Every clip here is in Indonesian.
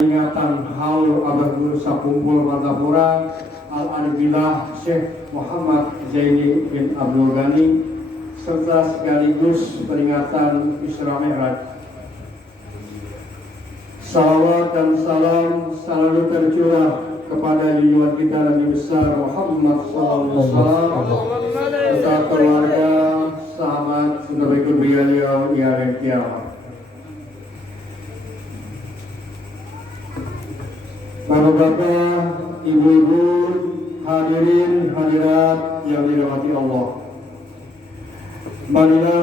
Peringatan Haul Abah Sakumpul Martapura Al-Arifillah Syekh Muhammad Zaini bin Abdul Ghani serta sekaligus peringatan Isra Mi'raj. Salawat dan salam selalu tercurah kepada junjungan kita Nabi besar Muhammad SAW serta keluarga, sahabat, sudah berikut beliau di hari kiamat. Bapak-bapak, ibu-ibu, hadirin hadirat yang dirahmati Allah. Marilah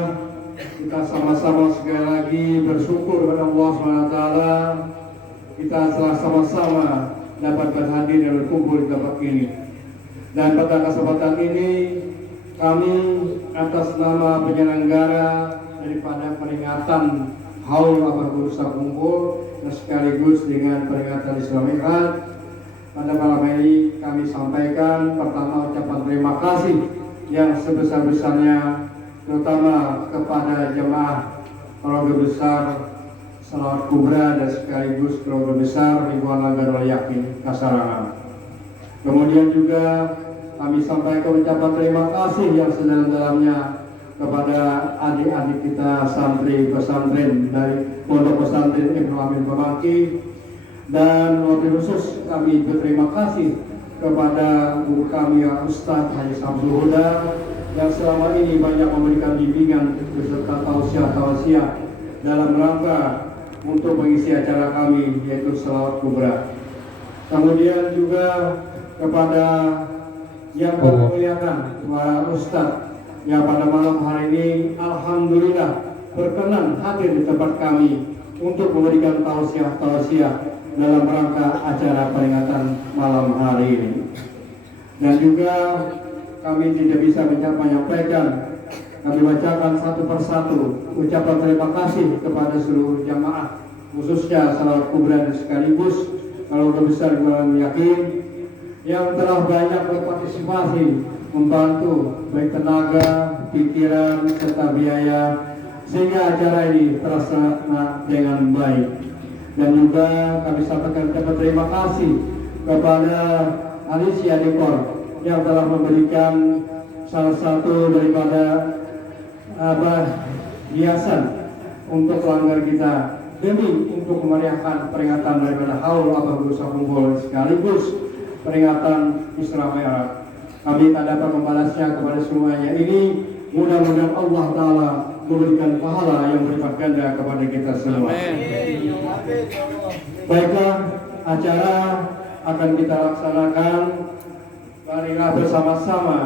kita sama-sama sekali lagi bersyukur kepada Allah SWT. Kita telah sama-sama dapat berhadir dan berkumpul di tempat ini. Dan pada kesempatan ini kami atas nama penyelenggara daripada peringatan Haul Abah Guru Sakumpul dan sekaligus dengan peringatan Isra Mi'raj, pada malam ini kami sampaikan pertama ucapan terima kasih yang sebesar-besarnya terutama kepada jemaah keluarga besar Salawat Kubra dan sekaligus keluarga besar Ridwan Lagarul Yakin Kasarangan. Kemudian juga kami sampaikan ucapan terima kasih yang sedalam-dalamnya kepada adik-adik kita santri pesantren dari Pondok Pesantren Ibnu Amin Pemangki, dan wabil khusus kami berterima kasih kepada guru kami Ustadz Haji Samsul Huda yang selama ini banyak memberikan bimbingan beserta tausiah dalam rangka untuk mengisi acara kami yaitu Salawat Kubra. Kemudian juga kepada yang memuliakan para Ustadz yang pada malam hari ini alhamdulillah berkenan hadir di tempat kami untuk memberikan tausiah dalam rangka acara peringatan malam hari ini. Dan juga kami tidak bisa menyampaikan, kami bacakan satu persatu ucapan terima kasih kepada seluruh jamaah, khususnya Salawat Kubra dan sekaligus keluarga besar Ridwan Yakin yang telah banyak berpartisipasi membantu baik tenaga, pikiran, serta biaya sehingga acara ini terlaksana dengan baik. Dan juga kami sampaikan terima kasih kepada Alicia Dekor yang telah memberikan salah satu daripada hiasan untuk pelanggar kita demi untuk memeriahkan peringatan daripada Haul Abah Guru Sakumpul sekaligus peringatan Isra Mi'raj. Kami tak dapat membalasnya kepada semuanya ini. Mudah-mudahan Allah Ta'ala memberikan pahala yang berlipat ganda kepada kita semua. Baiklah, acara akan kita laksanakan. Marilah bersama-sama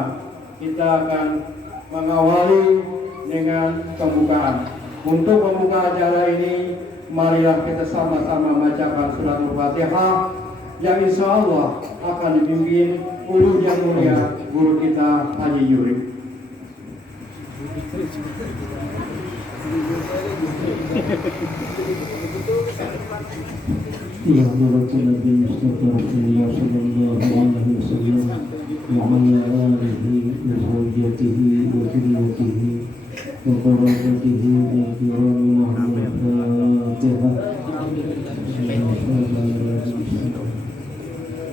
kita akan mengawali dengan pembukaan. Untuk membuka acara ini, marilah kita sama-sama membacakan surat Al-Fatihah yang insya Allah akan dipimpin Ulu yang mulia guru kita Haji Yuri. Ya Rabbul Nabi Mustafa Rasulullah sallallahu alaihi wasallam wa ala alihi wa zawjatihi wa dhurriyyatihi wa qarabatihi wa kirami al-Fatihah.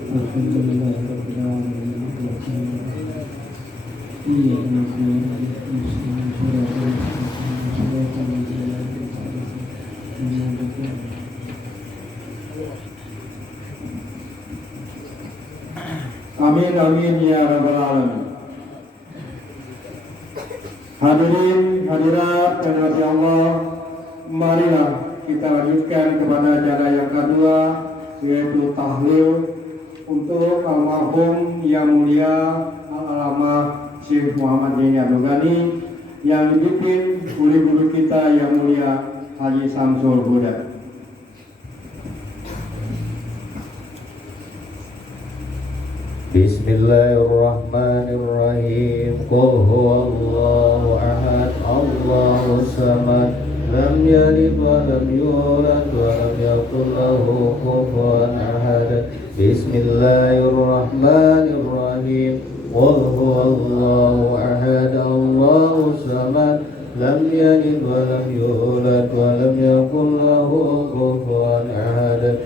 Alhamdulillah rabbil alamin. Iyyaka na'budu wa iyyaka nasta'in. Amin amin ya rabbal alamin. Hadirin hadirat yang dirahmati Allah, marilah kita lanjutkan kepada acara yang kedua yaitu tahlil untuk almarhum yang mulia Al-Alamah Syekh Muhammad Zaini Abdul Ghani yang dipimpin oleh guru kita yang mulia Haji Samsul Huda. Bismillahirrahmanirrahim. Qul huwallahu ahad, Allahus samad, lam yalid wa lam yulad wa lam yakul lahu kufuwan ahad. Bismillahirrahmanirrahim. Qul huwallahu ahad, Allahus samad, lam yalid wa lam yulad wa lam yakul lahu kufuwan ahad.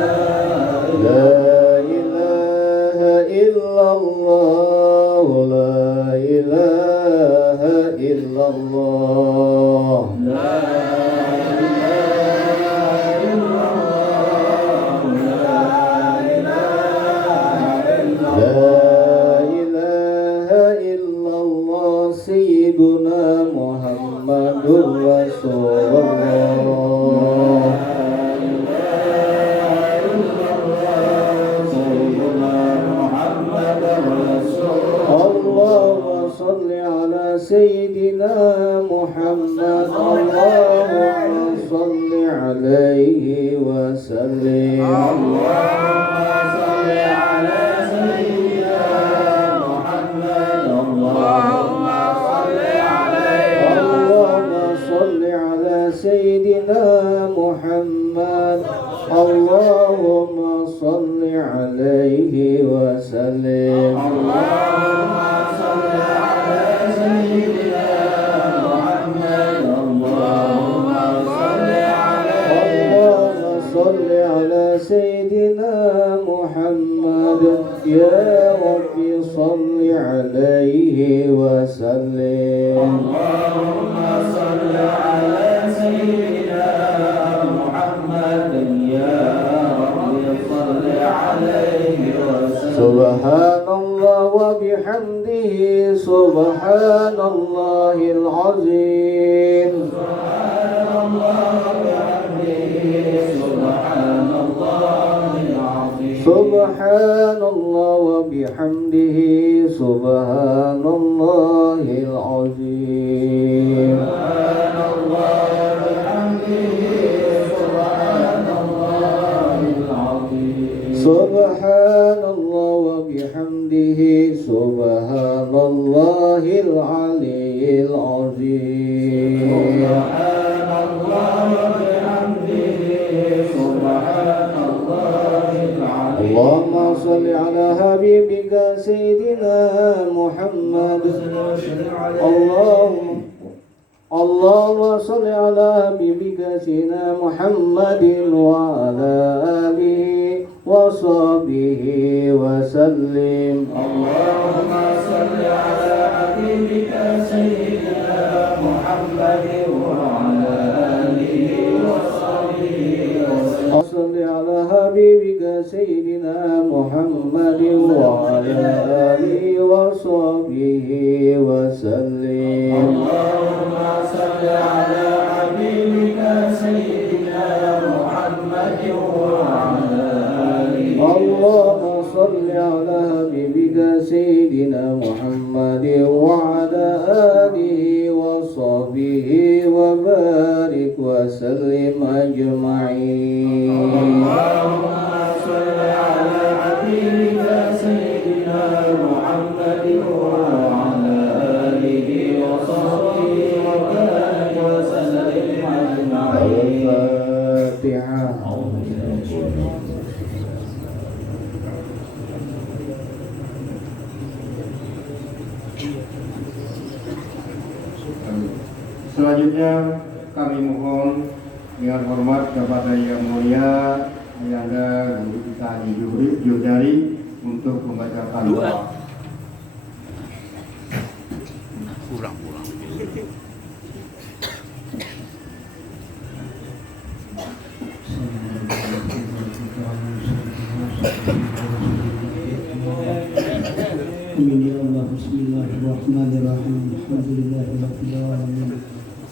اللهم صل عليه وسلم اللهم صل على سيدنا محمد اللهم صل عليه اللهم صل على سيدنا محمد يا رب صل عليه وسلم اللهم صل على سيدنا محمد يا رب صل عليه وسلم سبحان الله وبحمده سبحان الله العظيم سبحان الله وبحمده سبحان الله العظيم سبحان الله وبحمده سبحان الله العظيم سبحان الله وبحمده سبحان الله العظيم سبحان الله وبحمده سبحان الله العلي العظيم سبحان الله وبحمده سبحان الله العظيم اللهم صل على حبيبك سيدنا محمد اللهم صل على حبيبك سيدنا محمد وعلى آله وصحبه وسلم اللهم صل على حبيبك سيدنا محمد وعلى آله وصحبه وسلم صل على حبيبك سيدنا محمد وعلى آله وصحبه وسلم اللهم صل على حبيبك سيدنا محمد وعلى آله اللهم صل على حبيبك سيدنا محمد وعلى آله وصحبه وبارك وسلم أجمعين اللهم صل على حبيبك سيدنا محمد وعلى آله وصحبه وبارك وسلم أجمعين الفاتحة Selanjutnya kami mohon dengan hormat kepada Yang Mulia Ayahanda Guru kita Haji Jurdari untuk membacakan doa. Amin ya Allah. Bismillahirrahmanirrahim. Alhamdulillahirabbil alamin.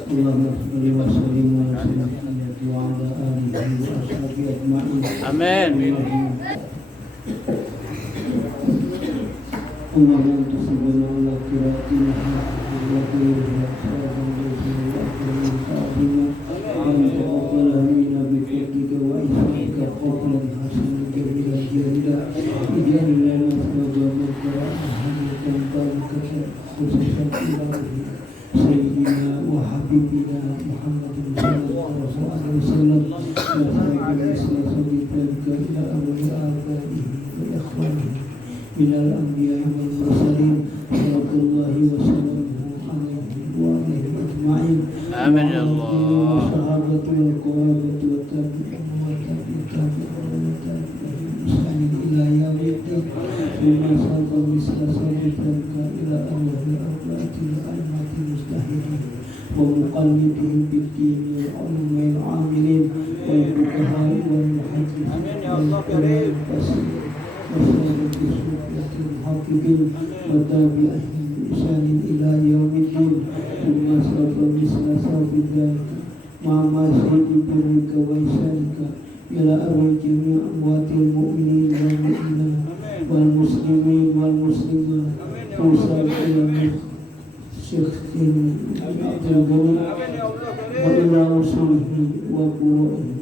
Allahumma shalli wa sallim ala Muhammad wa ala alihi wa ashabihi ajma'in. Amin. Allahumma tasbihna ala qiraatina wa qiraatina Sayyidina wa Habibina Muhammadin sallallahu alaihi wasallam wa sallallahu ila awliya abadihi wa ikhwanihi min al-anbiya'i wal mursalin sallallahu wa sallamu alaihi wa alihi ajma'in. Amin ya Allah. Wa sahabatu wal qawabatu wa tabi'in wa tabi'in wa tabi'in ihsanin ila yaumiddin. Thumma sallallahu misalika ila awliya abadihi المستهدين ومقلدهم بالدين والعلم العاملين والفقهاء والمحدثين والقراء الفاسدين وسائر الصوفية المحققين وتابعهم بإحسان إلى يوم الدين. ثم صرف مثل صرف ذلك مع ما شهد برك وإحسانك إلى أرواح جميع أموات المؤمنين والمؤمنات والمسلمين والمسلمات توصل إلى Syekh Abdul Ghani wa ila rasulihi wa quraihi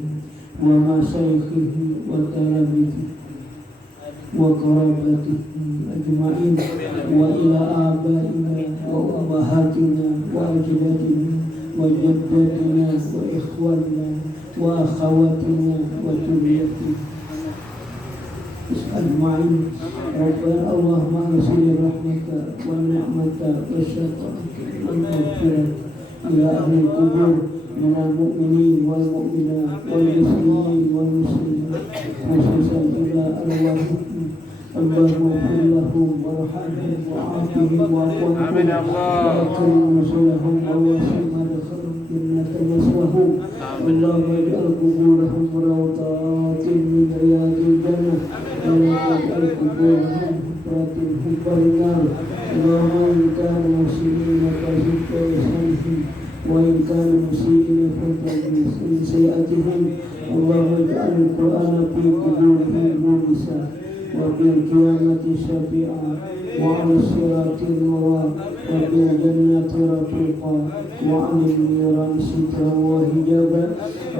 ومشايخه وتلاميذه وقرابته أجمعين، وإلى آبائنا وأمهاتنا وأجدادنا وجداتنا وإخواننا وأخواتنا وذريتنا أجمعين. ربنا اللهم أرسل رحمك والنعمة والشفاعة والمغفرة إلى أهل القبور من المؤمنين والمؤمنات والمسلمين والمسلمات، خصوصا إلى أرواحهم. اللهم اغفر لهم وارحمهم وعافهم واعف عنهم واكرم نزلهم وواسع مدخلهم جنة مثواهم. اللهم اجعل قبورهم روضات من رياض الجنة ولا تجعل قبورهم حفرة النار. اللهم إن كانوا مسلمين فزد بإحسانهم، وإن كانوا مسيئين فارفع من سيئاتهم. اللهم اجعل القرآن في قبورهم مونسا، وفي القيامة شفيعا، وعلى الصراط نورا، وفي الجنة رفيقا، وعن النيران سترا وحجابا.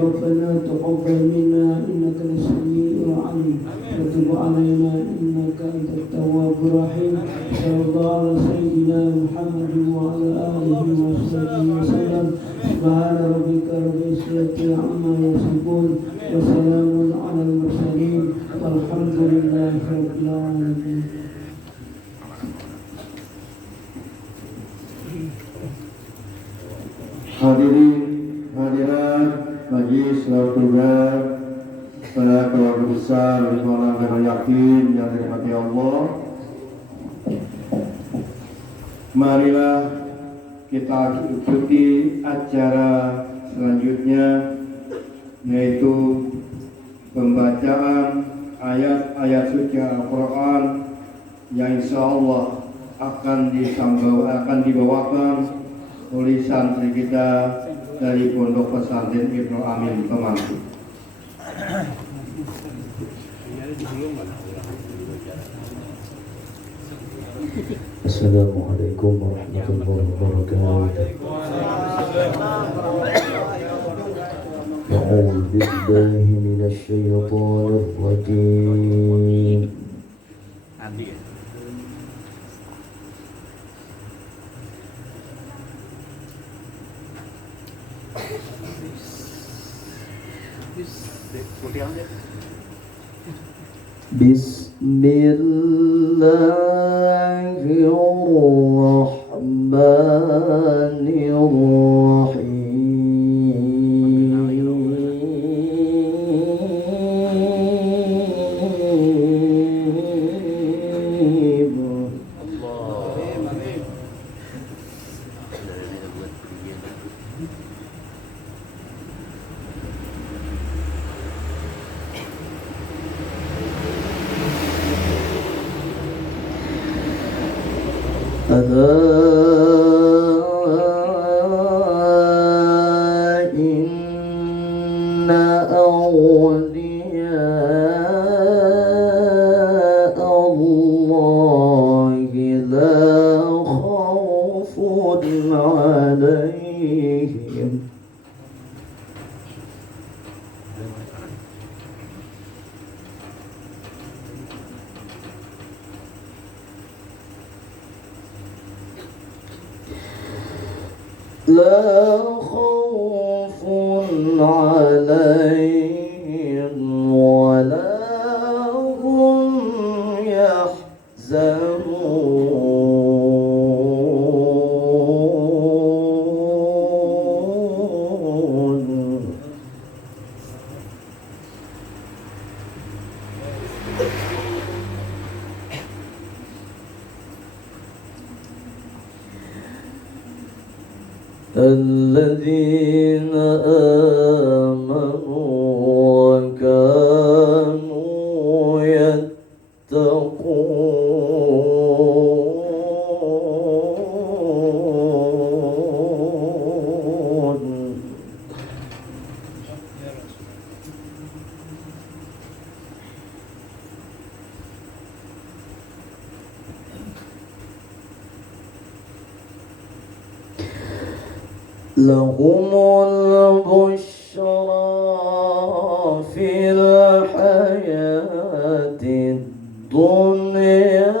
ربنا تقبل منا إنك السميع العليم، وتب علينا إنك أنت التواب الرحيم. صلى الله على سيدنا محمد وعلى آله وصحبه وسلم. سبحان ربك رب العزة عما يصفون، وسلام على المرسلين، والحمد لله رب العالمين. Hadirin hadirat Majlis Lautulga, para keluarga besar Ridwan dan Yakin yang dirahmati Allah, marilah kita ikuti acara selanjutnya, yaitu pembacaan ayat-ayat suci Al-Quran yang insya Allah akan dibawakan oleh santri kita dari Pondok Pesantren Ibnu Amin Temanggung. Assalamualaikum warahmatullahi wabarakatuh. A'udzu billahi minasy syaithanir rajim. إن أولياء الله لا خوف عليهم ولا هم يحزنون. الذين آمنوا وكانوا يتقون. لهم البشرى في الدنيا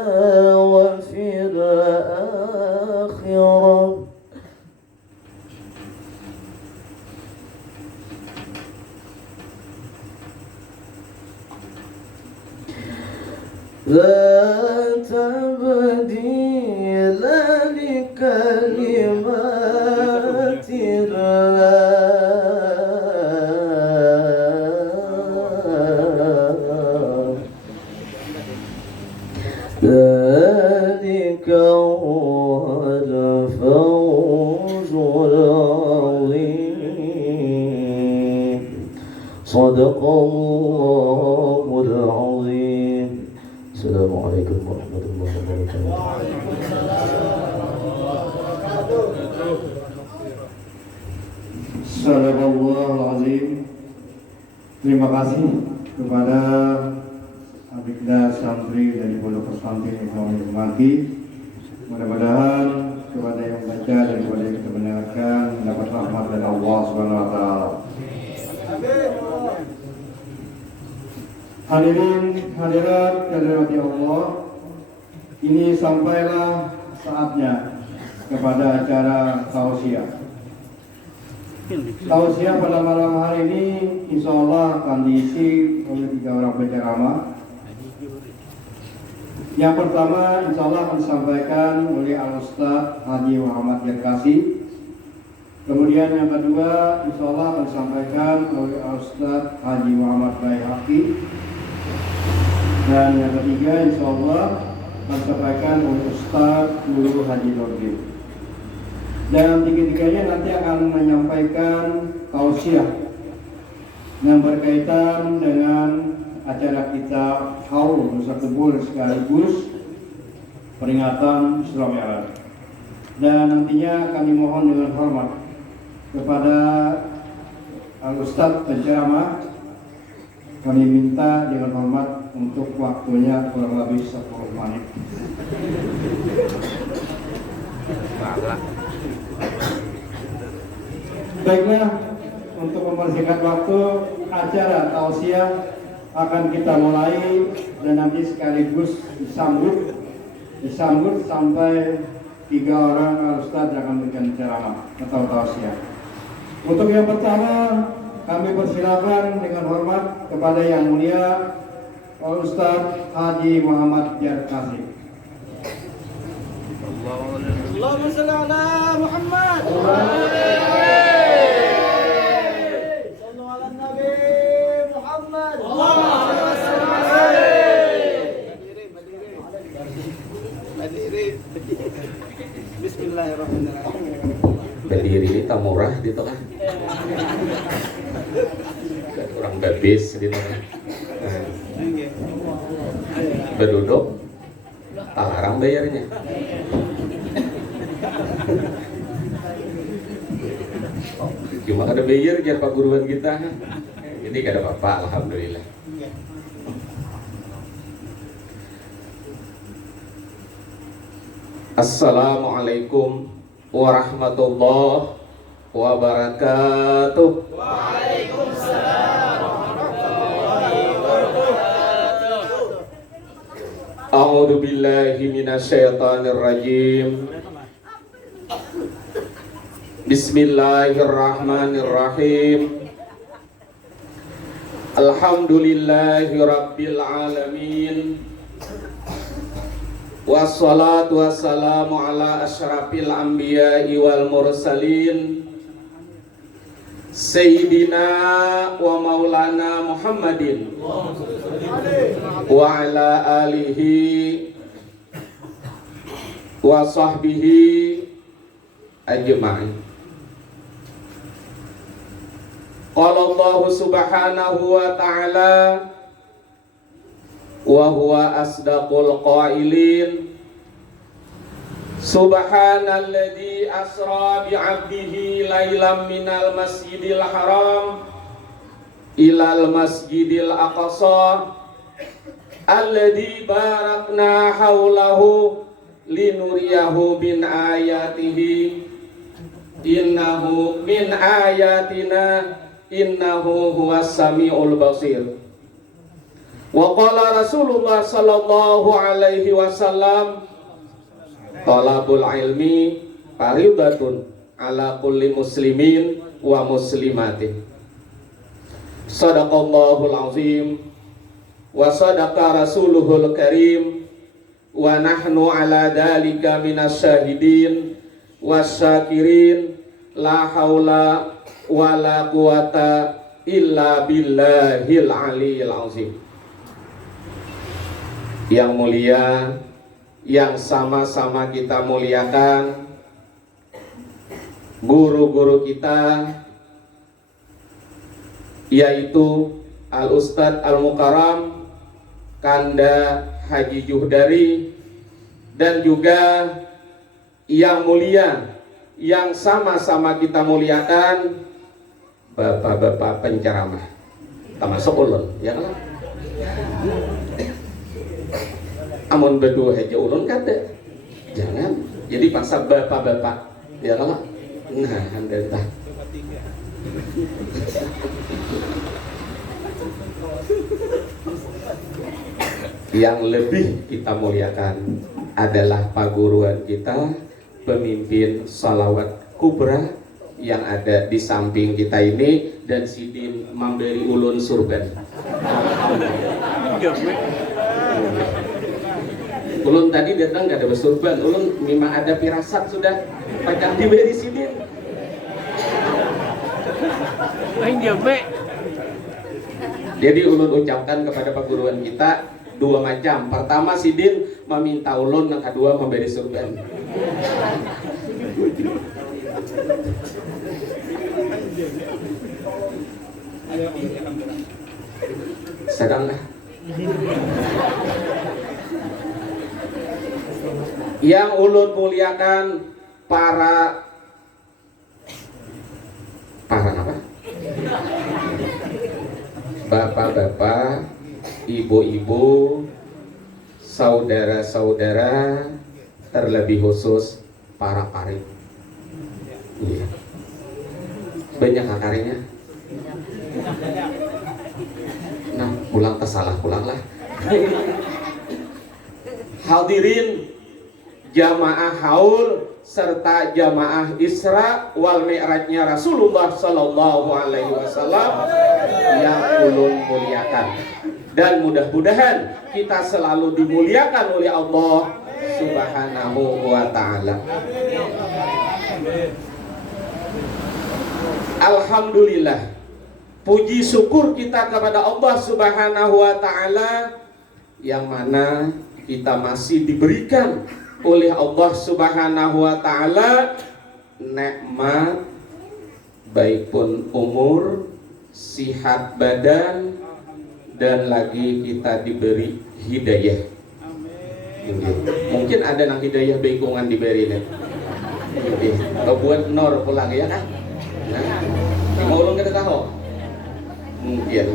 وفي الآخرة لا تبديل لكلمات الله ذلك هو الفوز العظيم صدق الله العظيم. Assalamualaikum warahmatullahi wabarakatuh. Sadaqallahul Terima kasih kepada abikda santri dari Pondok Pesantren yang kami hormati. Mudah-mudahan kepada yang baca dan kepada yang kita mendengarkan mendapat rahmat dari Allah Subhanahu wa taala. Hadirin hadirat yang dirahmati Allah, ini sampailah saatnya kepada acara tausiah. Tausiah pada malam hari ini insya Allah akan diisi oleh 3 orang penceramah. Yang pertama insya Allah akan disampaikan oleh Al-Ustaz Haji Muhammad Yarkasi. Kemudian yang kedua insya Allah akan disampaikan oleh Al-Ustaz Haji Muhammad Baihaqi. Dan yang ketiga insya Allah akan disampaikan oleh Ustaz Nurul Haji Nurdin. Dan tiga-tiganya nanti akan menyampaikan tausiah yang berkaitan dengan acara kita Haul Nusa Kebul sekaligus peringatan Isra Mi'raj. Dan nantinya kami mohon dengan hormat kepada Al-Ustaz penceramah, kami minta dengan hormat untuk waktunya kurang lebih 10 menit. Baiklah, untuk mempersingkat waktu, acara tausiah akan kita mulai dan nanti sekaligus disambut sampai 3 orang Al-Ustaz yang akan memberikan ceramah atau tausiah. Untuk yang pertama, kami persilakan dengan hormat kepada yang mulia Al-Ustaz Haji Muhammad Yarkasi. Allahumma shalli ala Muhammad. Sallu ala Nabi Muhammad. Bismillahirrahmanirrahim. Berdiri ini tak murah di tengah. Kurang babis di tengah. Berduduk tak larang bayarnya. Cuma ada bayar biar Pak Guruan kita. Ini gak ada apa-apa, alhamdulillah. Assalamualaikum warahmatullahi wabarakatuh. Waalaikumsalam warahmatullahi wabarakatuh. A'udzu billahi minasyaitonir rajim. Bismillahirrahmanirrahim. Alhamdulillahi rabbil alamin. Wassalatu wassalamu ala asyrafil anbiya'i wal mursalin Sayyidina wa maulana Muhammadin wa ala alihi wa sahbihi ajma'in. Qala Allah subhanahu wa ta'ala wa huwa asdaqul qailin subhanalladzi asra bi'abdihi lailam minal masjidil haram ilal masjidil aqsa alladzi barakna haulahu linuriyahu min ayatihi innahu min ayatina innahu huwas samiul basir. Wa qala Rasulullah sallallahu alaihi wasallam, talabul ilmi faridatun ala kulli muslimin wa muslimatin. Sadaqallahul azim wa sadaqa rasuluhul karim wa nahnu ala dalika minas syahidin wasyakirin la haula wa la quwata illa billahil aliyil azim. Yang mulia, yang sama-sama kita muliakan, guru-guru kita, yaitu Al-Ustadz Al-Mukarram Kanda Haji Juhdari, dan juga yang mulia, yang sama-sama kita muliakan, bapak-bapak penceramah, termasuk ulun, ya kan? Amun berdua aja ulun kata, jangan. Jadi paksa bapak-bapak, ya kan? Nah, anda yang lebih kita muliakan adalah paguruan kita, pemimpin salawat kubra yang ada di samping kita ini, dan sidin memberi ulun surban. Ulun tadi datang gak ada bersurban, ulun memang ada firasat sudah padang diberi sidin. Jadi ulun ucapkan kepada paguruan kita dua macam. Pertama sidin meminta ulun, yang kedua memberi surban. Sedanglah yang ulun muliakan para apa? Bapak-bapak, ibu-ibu, saudara-saudara, terlebih khusus para paring. Iya. Banyak akarinya. Nah, pulang tersalah pulanglah. Hadirin jamaah haul serta jamaah Isra wal Mi'rajnya Rasulullah sallallahu alaihi wasallam yang ulun muliakan, dan mudah-mudahan kita selalu dimuliakan oleh Allah Subhanahu wa taala. Alhamdulillah, puji syukur kita kepada Allah Subhanahu wa taala yang mana kita masih diberikan oleh Allah Subhanahu wa taala nikmat baik pun umur, sihat badan, dan lagi kita diberi hidayah. Mungkin ada nang hidayah baikungan diberi nih. Buat nor pulang ya kan? Nah, mau ulun kita tahu. Mungkin.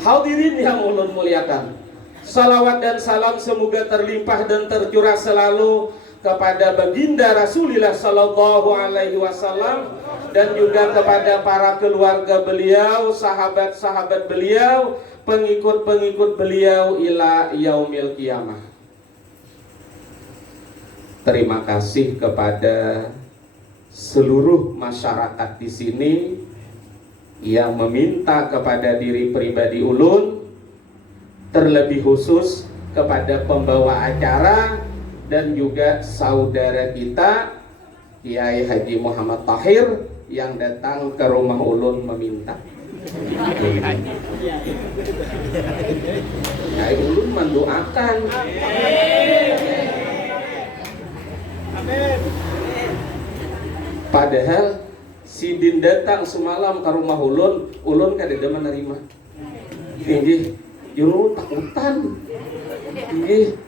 Hadirin yang ulun muliakan, salawat dan salam semoga terlimpah dan tercurah selalu kepada baginda Rasulullah sallallahu alaihi wasallam, dan juga kepada para keluarga beliau, sahabat-sahabat beliau, pengikut-pengikut beliau ila yaumil qiyamah. Terima kasih kepada seluruh masyarakat di sini yang meminta kepada diri pribadi ulun, terlebih khusus kepada pembawa acara dan juga saudara kita Kiai Haji Muhammad Tahir yang datang ke rumah ulun meminta. Kiai ulun mendoakan. Padahal sidin datang semalam ke rumah ulun kadeda menerima. Inggih, ulun takutan. Inggih,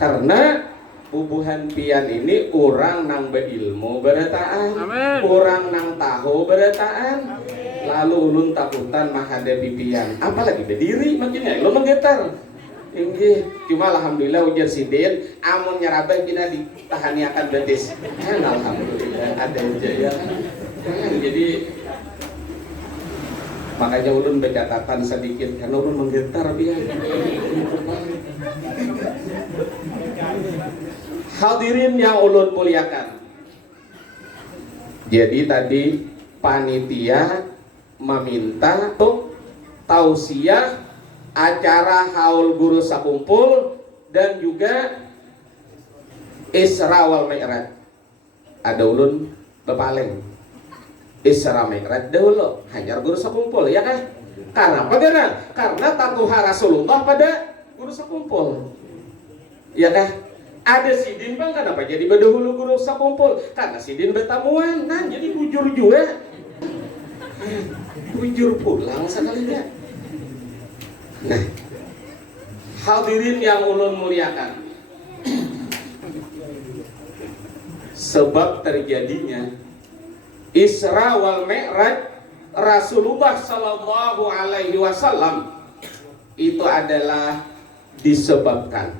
karena bubuhan pian ini orang nang berilmu berataan, orang nang tahu berataan, lalu ulun takutan menghadapi pian, apalagi berdiri makinnya ulun menggetar. Inggih, cuma alhamdulillah ujar sidin, amun nyarabah kina ditahani akan betis. Alhamdulillah ada aja ya. Jadi Makanya ulun bercatatan sedikit karena ulun menggetar dia. Hadirin yang ulun muliakan. Jadi tadi panitia meminta untuk tausiah acara haul guru sakumpul dan juga Isra wal Mi'raj. Ada ulun bepaleng Isra Mi'raj dahulu hanya guru sakumpul ya kan? Karena karena tatuha Rasulullah pada guru sakumpul. Ya kan? Ada sidin bang, kenapa jadi berdahulu guru sakumpul? Karena sidin bertamuan, nah jadi bujur juga. Bujur pulang sekalinya. Nah, hadirin yang ulun muliakan, sebab terjadinya Isra wal Mi'raj Rasulullah Sallallahu Alaihi Wasallam itu adalah disebabkan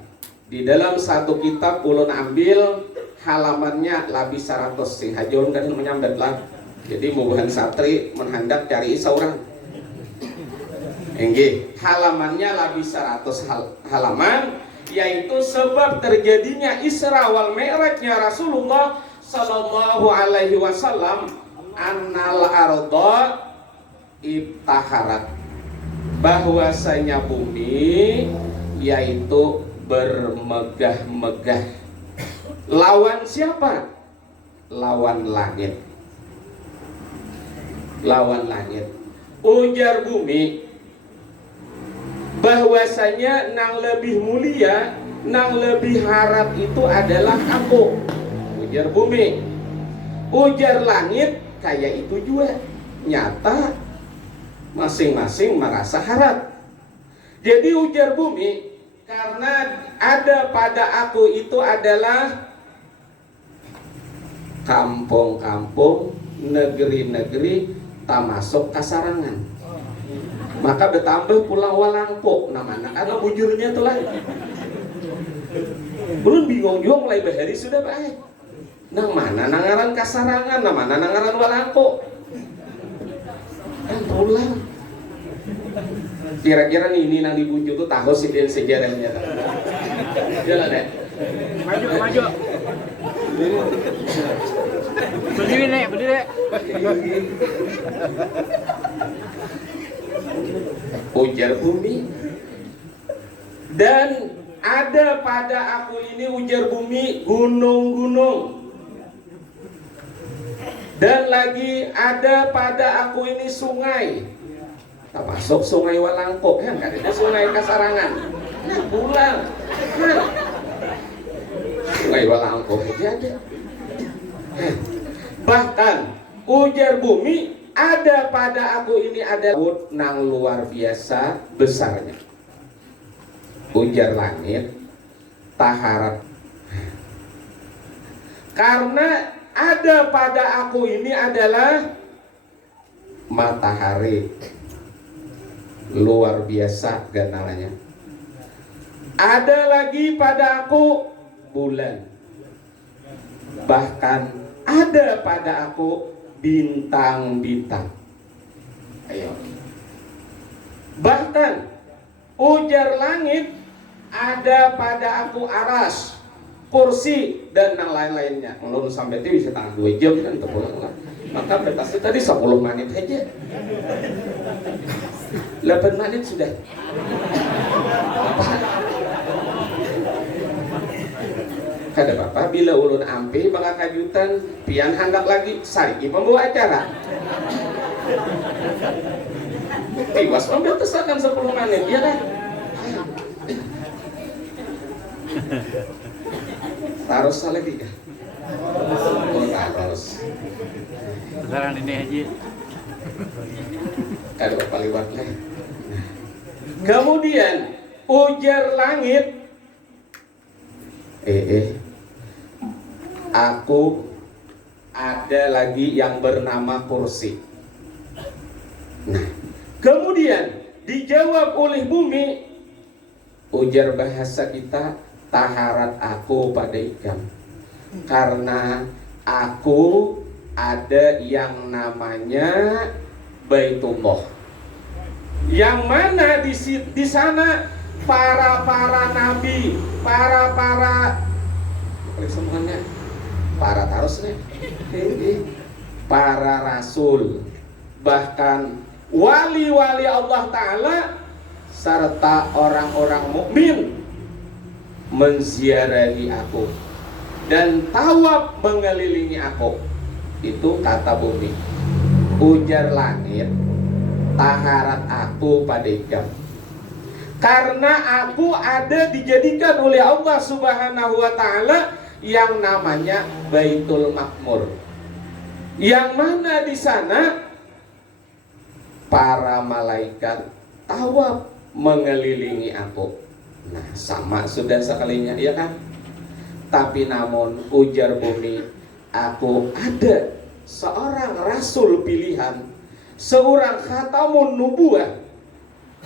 di dalam satu kitab ulun ambil halamannya labis 100 sing hajon kan menyambat lah. Jadi mubuhan satri menhandap cari seorang. Enggih, halamannya labis 100 halaman, yaitu sebab terjadinya Isra wal Mi'rajnya Rasulullah Sallallahu Alaihi Wasallam annal arda ibtaharat, bahwasanya bumi yaitu bermegah-megah. Lawan siapa? Lawan langit. Lawan langit. Ujar bumi bahwasanya nang lebih mulia, nang lebih harap itu adalah aku. Ujar bumi. Ujar langit kayak itu juga. Nyata masing-masing merasa harap. Jadi ujar bumi, karena ada pada aku itu adalah kampung-kampung, negeri-negeri tak masuk kasarangan. Maka bertambah pulau Walangpo namanya karena bujurnya tuh lain. Belum bingung juga mulai bahari sudah baik. Nang mana nangaran kasarangan, nang mana nangaran Walangpo. Kan pulang. Kira-kira ini nang dibujuk tuh tahu sih dia sejarahnya. Jalan ya. Maju. Berdiri. Ujar bumi. Dan ada pada aku ini ujar bumi gunung-gunung. Dan lagi ada pada aku ini sungai. Termasuk sungai Walangko, kan ada sungai Kasarangan. Nah, pulang. Nah, sungai Walangko aja ada. Bahkan ujar bumi ada pada aku ini ada nang luar biasa besarnya. Ujar langit taharap. Karena ada pada aku ini adalah matahari luar biasa ganalanya. Ada lagi pada aku bulan. Bahkan ada pada aku bintang-bintang. Ayo. Bahkan ujar langit ada pada aku aras, kursi dan yang lain-lainnya. Kalau sampai itu bisa tahan 2 jam kan pulang lah. Maka batasnya tadi 10 menit aja. 8 menit sudah. Kada bapak bila ulun ampe bakal kajutan pian handap lagi saiki pembawa acara. Tiwas membatasakan 10 menit ya kan? Taros lagi kah? Oh taros. Sekarang ini aja. Kada bapak lewat lah. Kemudian ujar langit, aku ada lagi yang bernama kursi. Nah, kemudian dijawab oleh bumi, ujar bahasa kita taharat aku pada ikan. Karena aku ada yang namanya Baitullah. yang mana di sana para nabi, para semuanya, para tarusnya, para rasul, bahkan wali-wali Allah Ta'ala serta orang-orang mukmin menziarahi aku dan tawaf mengelilingi aku. Itu kata bumi. Ujar langit, taharat aku padekam, karena aku ada dijadikan oleh Allah Subhanahu wa Ta'ala yang namanya Baitul Makmur, yang mana di sana para malaikat tawaf mengelilingi aku. Nah, sama sudah sekalinya, ya kan? Tapi namun ujar bumi, aku ada seorang rasul pilihan, seorang khatamun nubuwah,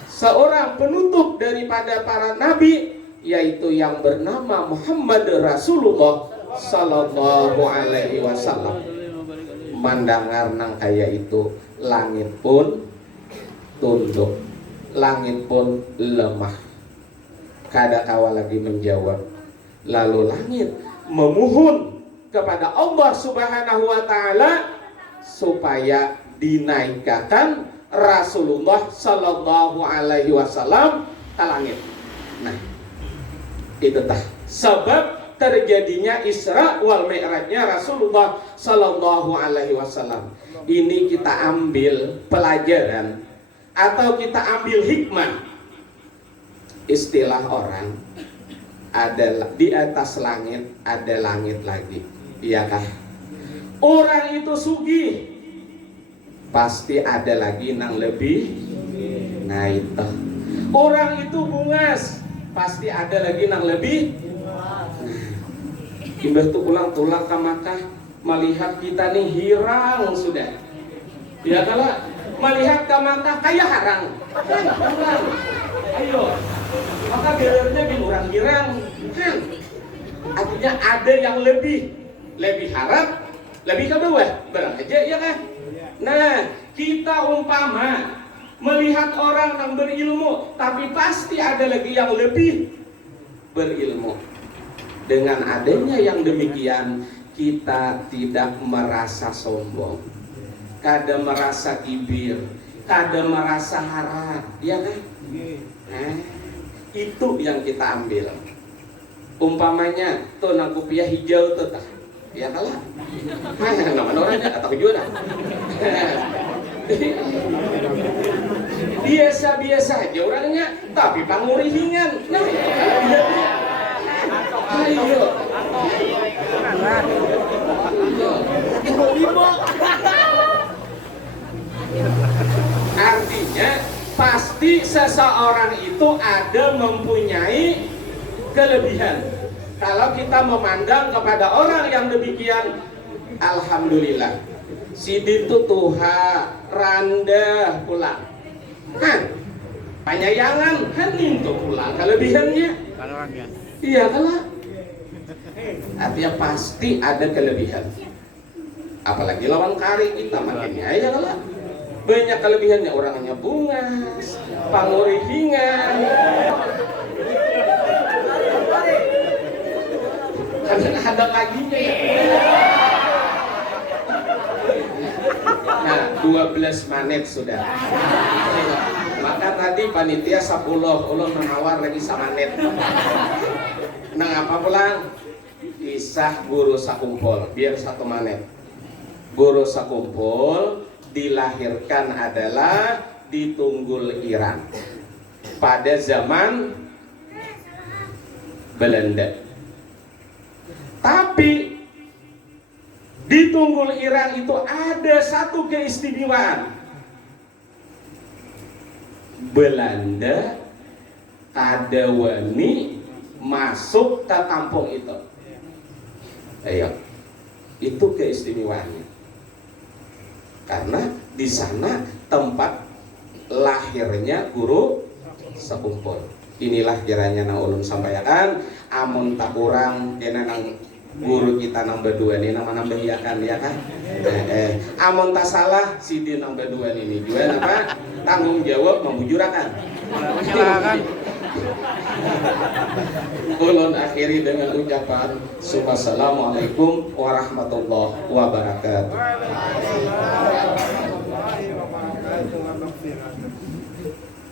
seorang penutup daripada para nabi, yaitu yang bernama Muhammad Rasulullah Sallallahu Alaihi Wasallam. Mandangar nang kaya itu, langit pun tunduk, langit pun lemah. Kada kawa lagi menjawab. Lalu langit memohon kepada Allah Subhanahu wa Ta'ala supaya dinaikkan Rasulullah Sallallahu Alaihi Wasallam ke langit. Nah, itu tah sebab terjadinya Isra wal Mi'rajnya Rasulullah Sallallahu Alaihi Wasallam. Ini kita ambil pelajaran atau kita ambil hikmah. Istilah orang, ada di atas langit, ada langit lagi, iya kah? Orang itu sugih, pasti ada lagi nang lebih. Nah itu. Orang itu bungas, pasti ada lagi nang lebih. Imbah tuh tulang ke Makkah, melihat kita nih hirang sudah. Ya kalau melihat ke Makkah kayak harang. Ayo. Maka belernya orang hirang. Artinya ada yang lebih harap, lebih ke bawah. Barang aja ya kan? Nah, kita umpama melihat orang yang berilmu, tapi pasti ada lagi yang lebih berilmu. Dengan adanya yang demikian, kita tidak merasa sombong, kada merasa kibir, kada merasa harap, ya kan? Itu yang kita ambil. Umpamanya tuh nang kopiah hijau tuh tah, ya kalah. Nama orangnya atau juara. Biasa-biasa aja orangnya, tapi pangurihingan. Nah, ayo. Artinya pasti seseorang itu ada mempunyai kelebihan. Kalau kita memandang kepada orang yang demikian, alhamdulillah. Sidi itu tuha randa pulang. Panyayangan itu pulang kelebihannya. Iya kalah. Artinya pasti ada kelebihan. Apalagi lawan kari kita makinnya ya kalah. Banyak kelebihannya, orangnya bungas, pangurihingan. Karena ada laginya ya. Nah, 12 menit sudah. Maka tadi panitia 10, ulun menawar lagi samanet. Nah, apa pulang? Kisah guru sakumpul, biar 1 menit. Guru sakumpul dilahirkan adalah di Tunggul Irang pada zaman Belanda. Tapi di Tunggul Irang itu ada satu keistimewaan. Belanda ada wani masuk ke kampung itu. Ayo, itu keistimewaannya. Karena di sana tempat lahirnya guru sekumpul. Inilah kiranya nang ulun sampaikan. Amun tak kurang kena nang guru kita nang berdua ini nama nambah ya kan. Amun tak salah sidi nang berdua ini juga apa tanggung jawab membujurakan. Menyalahkan. Ulun akhiri dengan ucapan Assalamualaikum warahmatullahi wabarakatuh.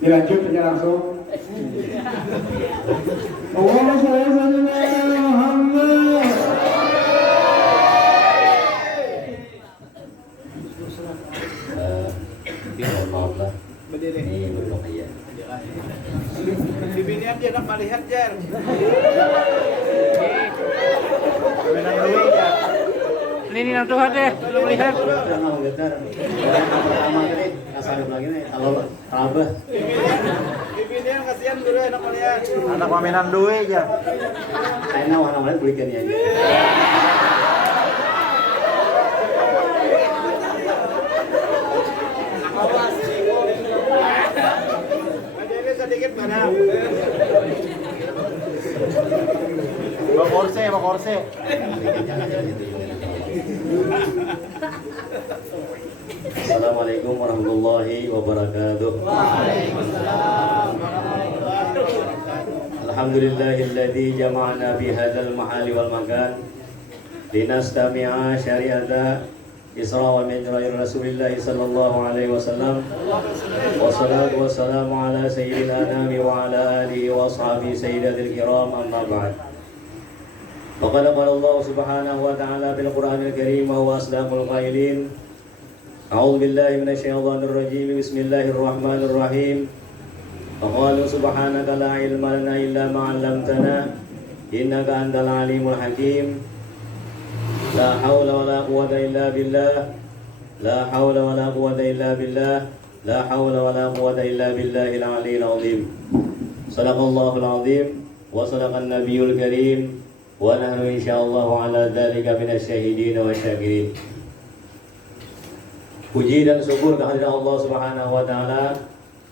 Dilanjut saja langsung. Allahumma sholli ala Muhammad. Mohon maaf lah. Ini belum iya. Bibinian dia nak melihat Jer. Ini nang Tuhan deh, belum lihat. Jangan getar. Pertama kali asal lagi nih kalau rabah. Bibinian kasihan dulu nak melihat. Anak paminan duit aja. Kayaknya warna lain belikan ya. Ada ini sedikit mana? Bawa korse. Assalamualaikum warahmatullahi wabarakatuh. Alhamdulillahilladzi jama'ana bi hadzal mahali wal makan linastami'a syari'ata Isra wa Mi'raj Rasulillah sallallahu alaihi wasallam. Wassalatu wassalamu ala sayyidil anami wa ala alihi wa ashabihi sayyidatil kiram, amma ba'd. Faqad qala Allah subhanahu wa ta'ala fil Qur'anil Karim wa huwa asdaqul qailin. A'udzu billahi minasyaitonir rajim. Bismillahirrahmanirrahim. Faqalu subhanaka la ilma lana illa ma 'allamtana innaka antal alimul hakim. La haula wala quwwata illa billah. La haula wala quwwata illa billah. La haula wala quwwata illa billahil aliyyil azim. Sadaqallahul azim wa sadaqan nabiyul karim wa nahnu insyaallah ala dzalika minasyahidin wa syakirin. Puji dan syukur kehadirat Allah Subhanahu wa taala,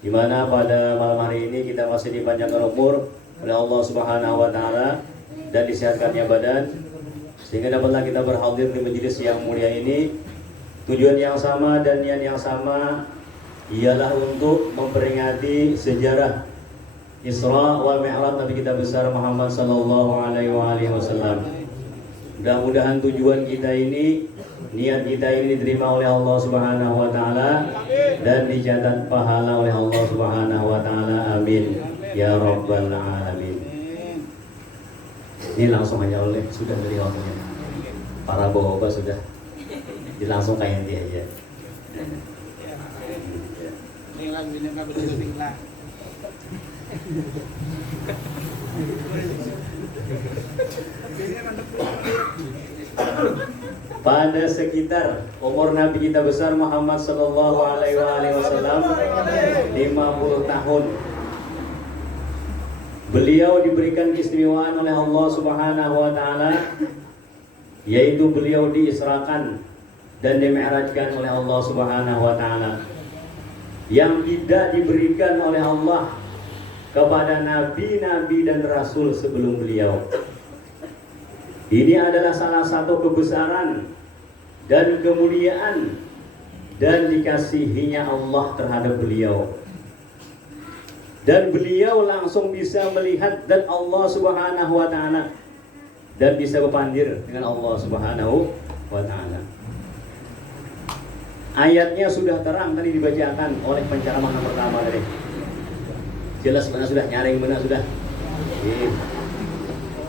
di mana pada malam hari ini kita masih dipanjangkan umur oleh Allah Subhanahu wa taala dan disehatkannya badan, sehingga dapatlah kita berhadir di majelis yang mulia ini. Tujuan yang sama dan niat yang sama ialah untuk memperingati sejarah Isra wal Mi'raj Nabi kita besar Muhammad sallallahu alaihi wasallam. Mudah-mudahan tujuan kita ini, niat kita ini diterima oleh Allah Subhanahu wa taala dan dicatat pahala oleh Allah Subhanahu wa taala. Amin ya rabbal alamin. Ini langsung aja oleh sudah dari waktunya. Para bapak sudah langsung kayak dia aja. Tinggal bibinian kabel tinggal. Pada sekitar umur Nabi kita besar Muhammad sallallahu alaihi wasallam 50 tahun, beliau diberikan keistimewaan oleh Allah Subhanahu wa taala, yaitu beliau diisrakan dan dimi'rajkan oleh Allah Subhanahu wa taala, yang tidak diberikan oleh Allah kepada nabi-nabi dan rasul sebelum beliau. Ini adalah salah satu kebesaran dan kemuliaan dan dikasihinya Allah terhadap beliau. Dan beliau langsung bisa melihat zat Allah Subhanahu wa taala dan bisa berpandir dengan Allah Subhanahu wa taala. Ayatnya sudah terang tadi dibacakan oleh penceramah yang pertama tadi. Jelas mana sudah, nyaring mana sudah.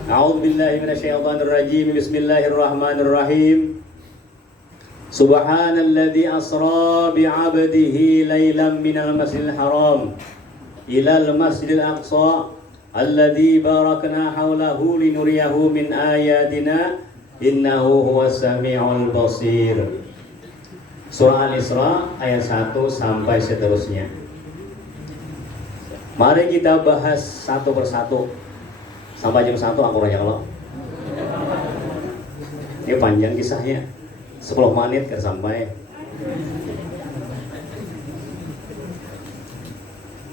A'udzu billahi minasyaitonir rajim. Bismillahirrahmanirrahim. Subhanalladzi asra bi'abdihi lailan minal masjidil haram ilal masjidil aqsa alladzi barakna haulahu linuriyahu min ayatina innahu huwas samiul basir. Surah Al-Isra ayat 1 sampai seterusnya. Mari kita bahas satu persatu sampai jam 1 aku aja kalau. Ini panjang kisahnya, 10 menit kan sampai.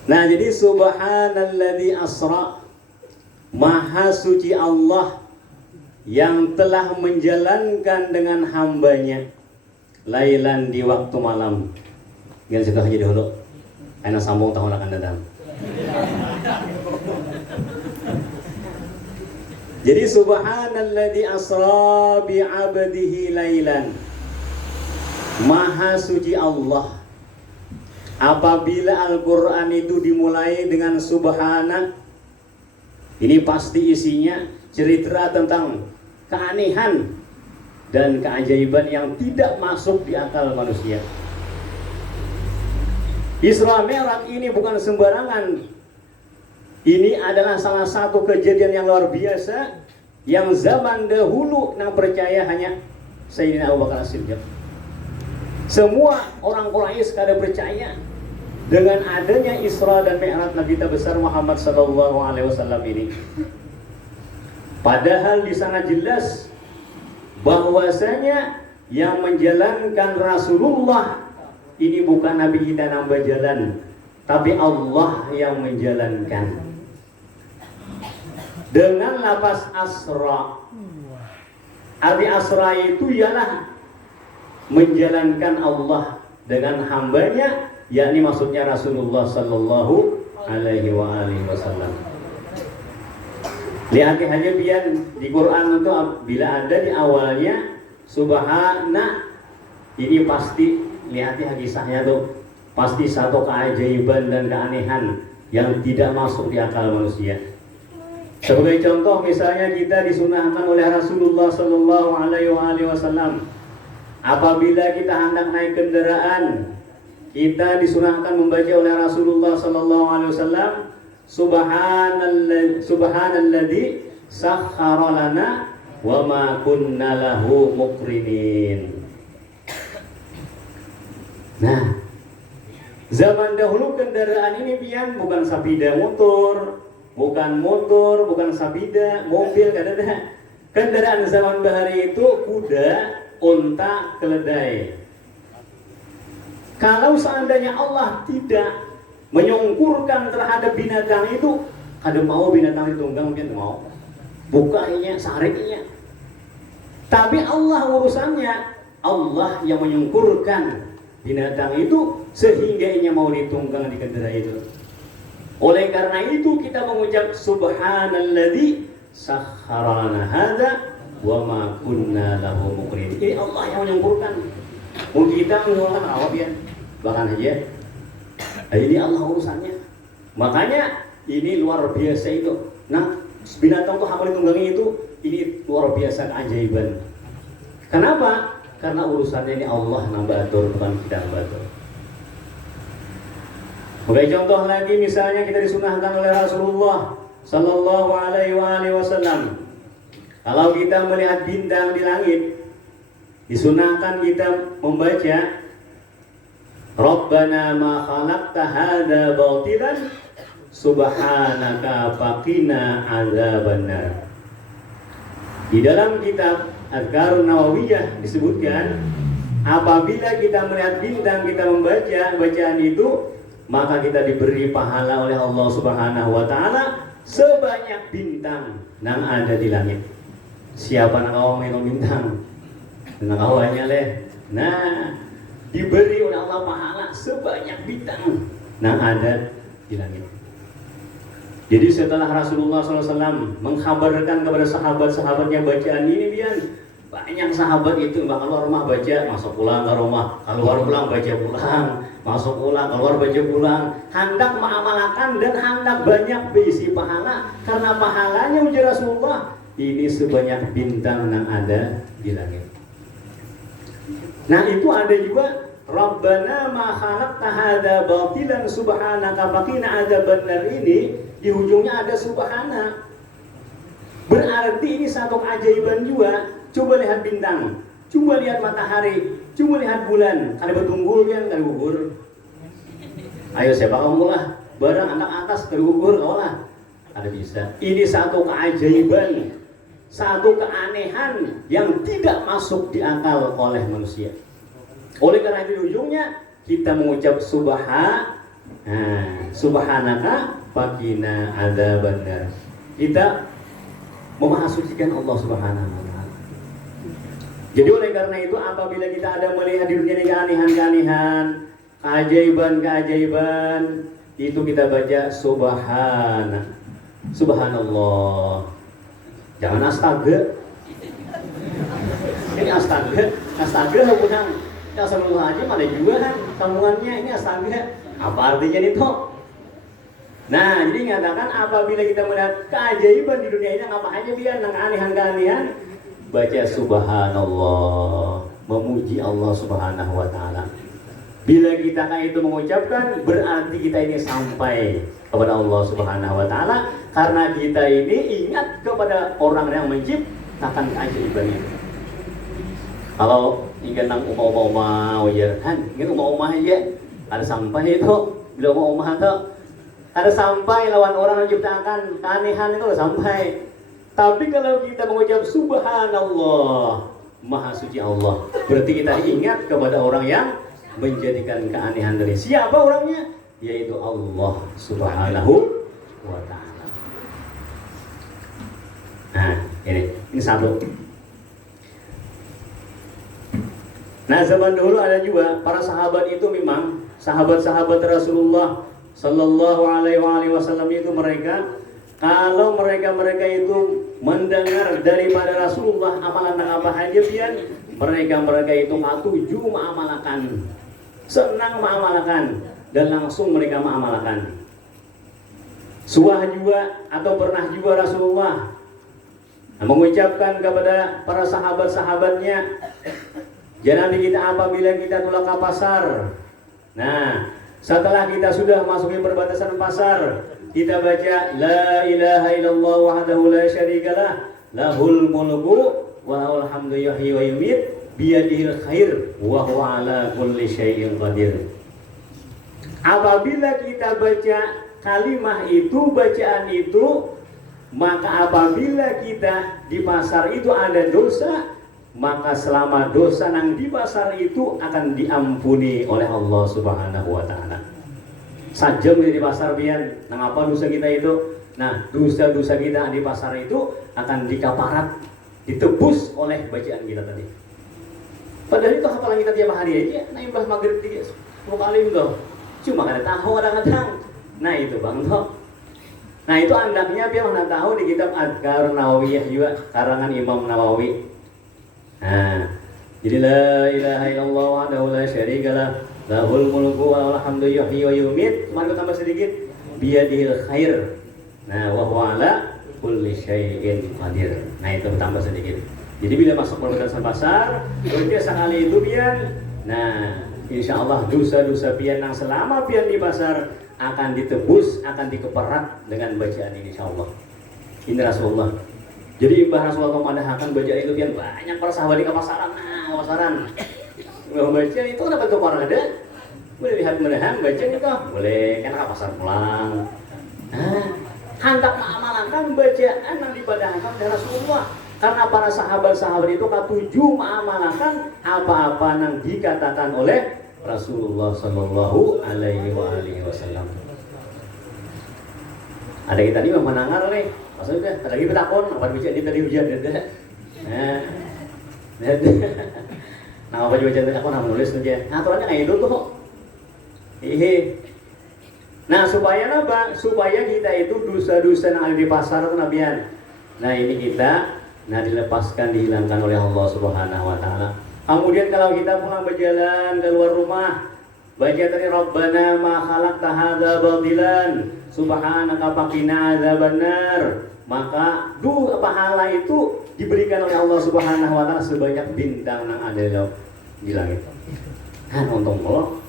Nah, jadi subhanalladzi asra, maha suci Allah yang telah menjalankan dengan hambanya lailan di waktu malam. Jangan situ aja dulu. Karena sambung tahun akan datang. Jadi subhanalladzi asra bi 'abdihi lailan. Maha suci Allah. Apabila Al-Qur'an itu dimulai dengan subhana, ini pasti isinya cerita tentang keanehan dan keajaiban yang tidak masuk di akal manusia. Isra Mi'raj ini bukan sembarangan. Ini adalah salah satu kejadian yang luar biasa yang zaman dahulu yang percaya hanya Sayyidina Abu Bakar As-Siddiq. Semua orang Quraisy kada percaya dengan adanya Isra dan Mi'raj Nabi kita besar Muhammad sallallahu alaihi wasallam ini. Padahal di sana jelas bahwasanya yang menjalankan Rasulullah ini bukan Nabi kita nambah jalan, tapi Allah yang menjalankan. Dengan lafaz asra. Arti asra itu ialah menjalankan Allah dengan hambanya, yakni maksudnya Rasulullah sallallahu alaihi wasallam. Lihat aja biar di Quran itu bila ada di awalnya subhana, ini pasti lihat kisahnya tuh pasti satu keajaiban dan keanehan yang tidak masuk di akal manusia. Sebagai contoh misalnya kita disunahkan oleh Rasulullah sallallahu alaihi wasallam apabila kita hendak naik kendaraan, kita disunahkan membaca oleh Rasulullah sallallahu alaihi wasallam subhanalladzi sakhkhara lana wa ma kunna lahu muqrinin. Nah, zaman dahulu kendaraan ini pian bukan sepeda motor, bukan sepeda, mobil, kada ada. Kendaraan zaman bahari itu kuda, unta, keledai. Kalau seandainya Allah tidak menyungkurkan terhadap binatang itu, kada mau binatang ditunggang mungkin mau. Bukanya, sariknya. Tapi Allah urusannya, Allah yang menyungkurkan binatang itu sehingga ia mau ditunggang di kendaraan itu. Oleh karena itu kita mengucap subhanalladzi sakhkhara lana hadza wa ma kunna lahu muqrinin. Ini Allah yang menyempurnakan. Mungkin kita mengucapkan awak ya, bahkan aja. Ini Allah urusannya. Makanya ini luar biasa itu. Nah, binatang tuh hamba ditunggangi itu ini luar biasa keajaiban. Kenapa? Karena urusannya ini Allah nambah atur, bukan kita nambah atur. Oke, contoh lagi misalnya kita disunahkan oleh Rasulullah sallallahu alaihi wasallam. Kalau kita melihat bintang di langit, disunahkan kita membaca Rabbana ma khalaqta hadza batilan subhanaka faqina adzabannar. Di dalam kitab Adhkarun Nawawiyah disebutkan apabila kita melihat bintang, kita membaca bacaan itu, maka kita diberi pahala oleh Allah Subhanahu wa taala sebanyak bintang yang ada di langit. Siapa yang kau minum bintang? Nang awalnya leh. Nah, diberi oleh Allah pahala sebanyak bintang yang ada di langit. Jadi setelah Rasulullah SAW mengkhabarkan kepada sahabat-sahabatnya bacaan ini, biar banyak sahabat itu keluar rumah baca, masuk pulang ke rumah, keluar pulang baca pulang, masuk pulang, keluar baca pulang, hendak mengamalkan dan hendak banyak berisi pahala, karena pahalanya ujar Rasulullah ini sebanyak bintang yang ada di langit. Nah, itu ada juga Rabbana ma khalaqta hadza batilan subhanaka faqina adzabannar, ini di ujungnya ada subhana. Berarti ini satu keajaiban juga. Coba lihat bintang, coba lihat matahari, coba lihat bulan. Ada bertunggul kan, ada gugur. Ayo siapa kamu lah, barang anak atas bergugur kau lah. Ada bisa. Ini satu keajaiban, satu keanehan yang tidak masuk di akal oleh manusia. Oleh karena itu di ujungnya kita mengucap subhanaka faqina adzabannar. Kita memahasucikan Allah Subhanahu wa taala. Jadi oleh karena itu apabila kita ada melihat di dunia ini keanehan-keanehan, keajaiban itu kita baca subhanallah. Jangan astaga. Ini astaga bukan ya sebelum aja ada juga kan sambungannya ini astaga. Apa artinya itu? Nah, jadi mengatakan apabila kita melihat keajaiban di dunia ini apa aja biar keanehan-keanehan, baca subhanallah, memuji Allah Subhanahu wa taala. Bila kita itu mengucapkan, berarti kita ini sampai kepada Allah Subhanahu wa taala karena kita ini ingat kepada orang yang menciptakan keajaibannya. Kalau ingin nang umah-umah ya kan, ingin umah-umah aja ada sampai itu, bila umah-umah itu ada sampai lawan orang yang menciptakan keanehan itu sampai. Tapi kalau kita mengucap subhanallah, maha suci Allah, berarti kita ingat kepada orang yang menjadikan keanehan dari siapa orangnya? Yaitu Allah Subhanahu wa ta'ala. Nah, ini satu. Nah, zaman dahulu ada juga para sahabat itu memang sahabat-sahabat Rasulullah Sallallahu alaihi wasallam itu mereka kalau mereka itu mendengar daripada Rasulullah amalan apa aja biar mereka itu matuju mengamalkan, senang mengamalkan dan langsung mereka mengamalkan. Suah juga atau pernah juga Rasulullah mengucapkan kepada para sahabat-sahabatnya, jangan kita apabila kita tulak ke pasar. Nah, setelah kita sudah masukin perbatasan pasar, kita baca la ilaha illallah wahdahu la syarikalah lahul mulku wa lahul hamdu yuhyi wa yumiit biyadihil khair wa huwa ala kulli syai'in qadir. Apabila kita baca kalimah itu, bacaan itu, maka apabila kita di pasar itu ada dosa, maka selama dosa yang di pasar itu akan diampuni oleh Allah Subhanahu wa ta'ala. Sajam di pasar biar nang apa dosa kita itu, nah dosa-dosa kita di pasar itu akan dikaparat, ditebus oleh bacaan kita tadi. Padahal itu hafalan kita tiap hari aja, nah imbah maghrib 10 kali itu cuma kada tahu kadang-kadang. Nah itu bang toh. Nah itu andaknya biar mana tahu di kitab Adhkar Nawawiyah juga karangan Imam Nawawi. Nah, jadi la ilaha illallah wahdahu la syarikalah lahul mulku wa lahul hamdu yuhyi wa yumiit. Mari tambah sedikit biyadihil khair. Nah, wa huwa ala kulli syai'in qadir. Nah, itu tambah sedikit. Jadi bila masuk perbatasan pasar, biasa kali itu pian. Nah, insyaallah dosa-dosa pian yang selama pian di pasar akan ditebus, akan dikeperat dengan bacaan ini insyaallah. Ini Rasulullah. Jadi Mbah Rasulullah memadahakan bacaan itu pian banyak para sahabat di pasaran. Nah, pasaran. Baca itu ada bentuk orang ada. Boleh lihat menahan baca itu, boleh kan ke pasar pulang. Nah, hendak mengamalkan bacaan yang dipadahkan dari Rasulullah. Karena para sahabat-sahabat itu ketujuh mengamalkan apa-apa yang dikatakan oleh Rasulullah Sallallahu Alaihi Wasallam. Ada kita ini menangar nih. Maksudnya, lagi bertakon, apa bicara dia tadi hujan dia. Nah, apa juga jadi aku nulis aja. Nah, aturannya kayak itu tuh. Nah, supaya apa? Supaya kita itu dosa-dosa yang ada di pasar itu nabian. Nah, ini kita dilepaskan, dihilangkan oleh Allah Subhanahu wa taala. Kemudian kalau kita pulang berjalan keluar rumah, baca tadi Rabbana ma khalaqta hadza batilan subhanaka faqina adzabannar, maka pahala itu diberikan oleh Allah Subhanahu wa taala sebanyak bintang yang ada di langit. Kan untung Allah.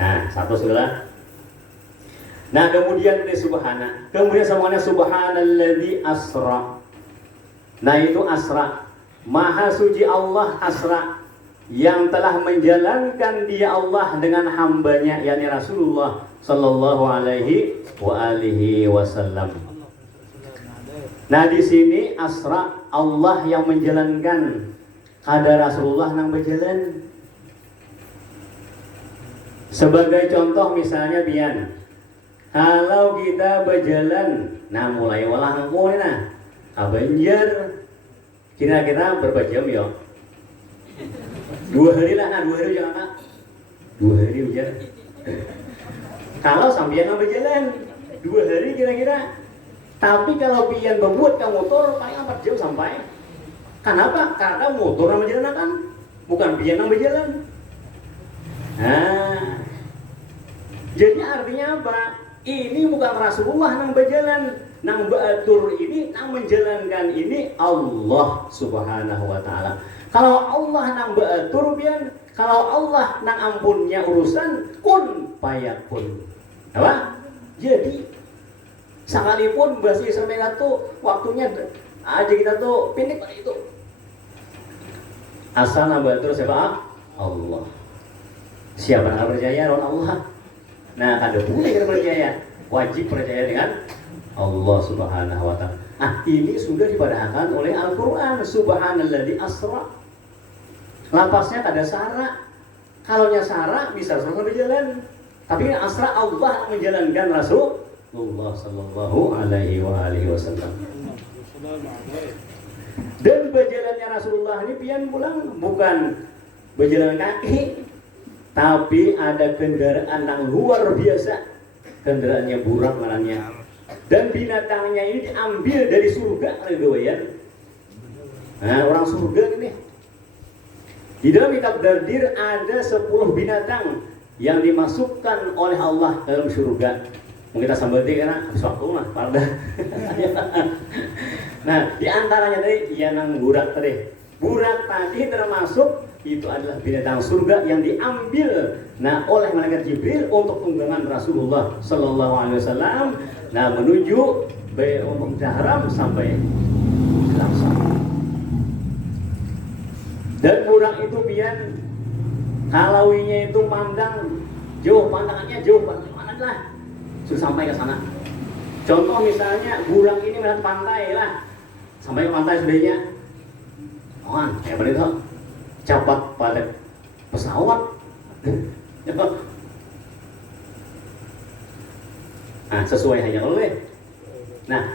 Nah, satu sudah. Nah, kemudian subhana. Kemudian semuanya subhanalladzi asra. Nah, itu asra. Maha suci Allah asra, yang telah menjalankan dia Allah dengan hambanya yakni Rasulullah sallallahu alaihi wasallam. Nah, di sini asra Allah yang menjalankan, ada Rasulullah yang berjalan. Sebagai contoh misalnya bian, kalau kita berjalan, nah mulai walah ngku nah, Banjar, Kira-kira berapa jam ya? 2 hari lah, nah 2 hari jangan Pak. 2 hari hujan. Kalau sampai yang berjalan 2 hari kira-kira. Tapi kalau pian membuat ke motor paling 4 jam sampai. Kenapa? Karena motor yang berjalan kan, bukan pian yang berjalan. Nah, jadi artinya apa? Ini bukan Rasulullah yang berjalan, yang beratur ini, yang menjalankan ini Allah Subhanahu wa Ta'ala. Kalau Allah yang beratur pian, kalau Allah yang ampunnya urusan kun payakun. Apa? Jadi sekalipun bahasa Israel itu waktunya aja kita tuh pindik pada itu. Asal yang beratur siapa? Allah. Siapa yang percaya dengan Allah? Nah, kada boleh kita percaya, wajib percaya dengan Allah Subhanahu wa Ta'ala. Ini sudah dipadahkan oleh Al-Quran. Subhanalladzi asra. Lapasnya kada sara. Kalaunya sara bisa Rasulullah berjalan. Tapi asra Allah menjalankan Rasulullah sallallahu alaihi wasallam. Dan berjalannya Rasulullah ini pian pulang bukan berjalan kaki, tapi ada kendaraan yang luar biasa. Kendaraannya burak malahnya. Dan binatangnya ini diambil dari surga doyan. Nah, orang surga ini. Di dalam kitab Dardir ada 10 binatang yang dimasukkan oleh Allah dalam surga. Mungkin kita sambati karena waktu mah pada. Nah, di antaranya tadi yang burak tadi. Burak tadi termasuk itu adalah binatang surga yang diambil oleh malaikat Jibril untuk tunggangan Rasulullah sallallahu alaihi wasallam menuju Baitul Haram sampai Al-Aqsa. Dan burak itu pian kalauinya itu pandang jauh, pandangannya jauh, pandangan lah sudah sampai ke sana. Contoh misalnya burak ini melihat pantai lah, sampai ke pantai sudahnya. Kayak mana itu? Cepat pada pesawat. Sesuai hanya oleh.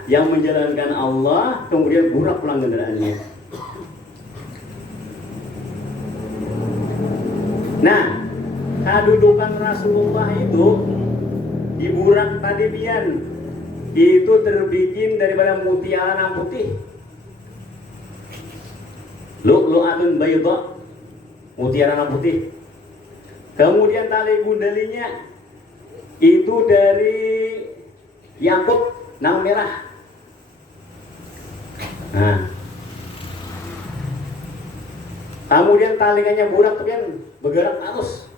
Yang menjalankan Allah kemudian burak pulang kendaraannya. Kedudukan Rasulullah itu di burak tadi pian itu terbikin daripada mutiara yang putih. Lu'lu'atun bayda, mutiara yang putih. Kemudian tali gundalinya itu dari yakut nang merah. Kemudian talingannya burak kemudian bergerak arus.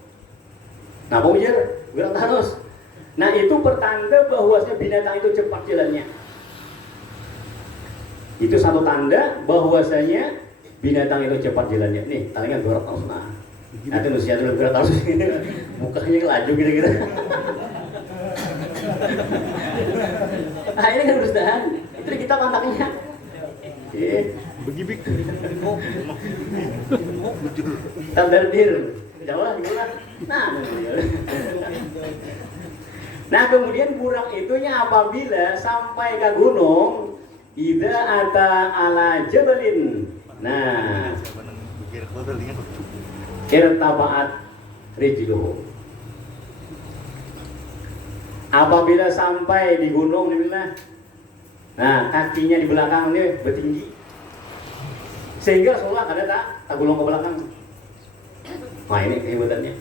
Bergerak arus. Itu pertanda bahwasanya binatang itu cepat jalannya. Itu satu tanda bahwasanya binatang itu cepat jalannya. Nih, talingan bergerak arus. Nanti manusia itu bergerak arus. Mukanya laju kira-kira. Ini kan berusaha. Itu kita kontaknya. Begibik. Tabardir. Jawab gimana? Kemudian burak itunya apabila sampai ke gunung, idza ata ala jabalin. Irtaba'at rijluhu. Apabila sampai di gunung kakinya di belakang ini bertinggi. Sehingga Rasulullah ada tak gulung ke belakang. Ini kehebatannya.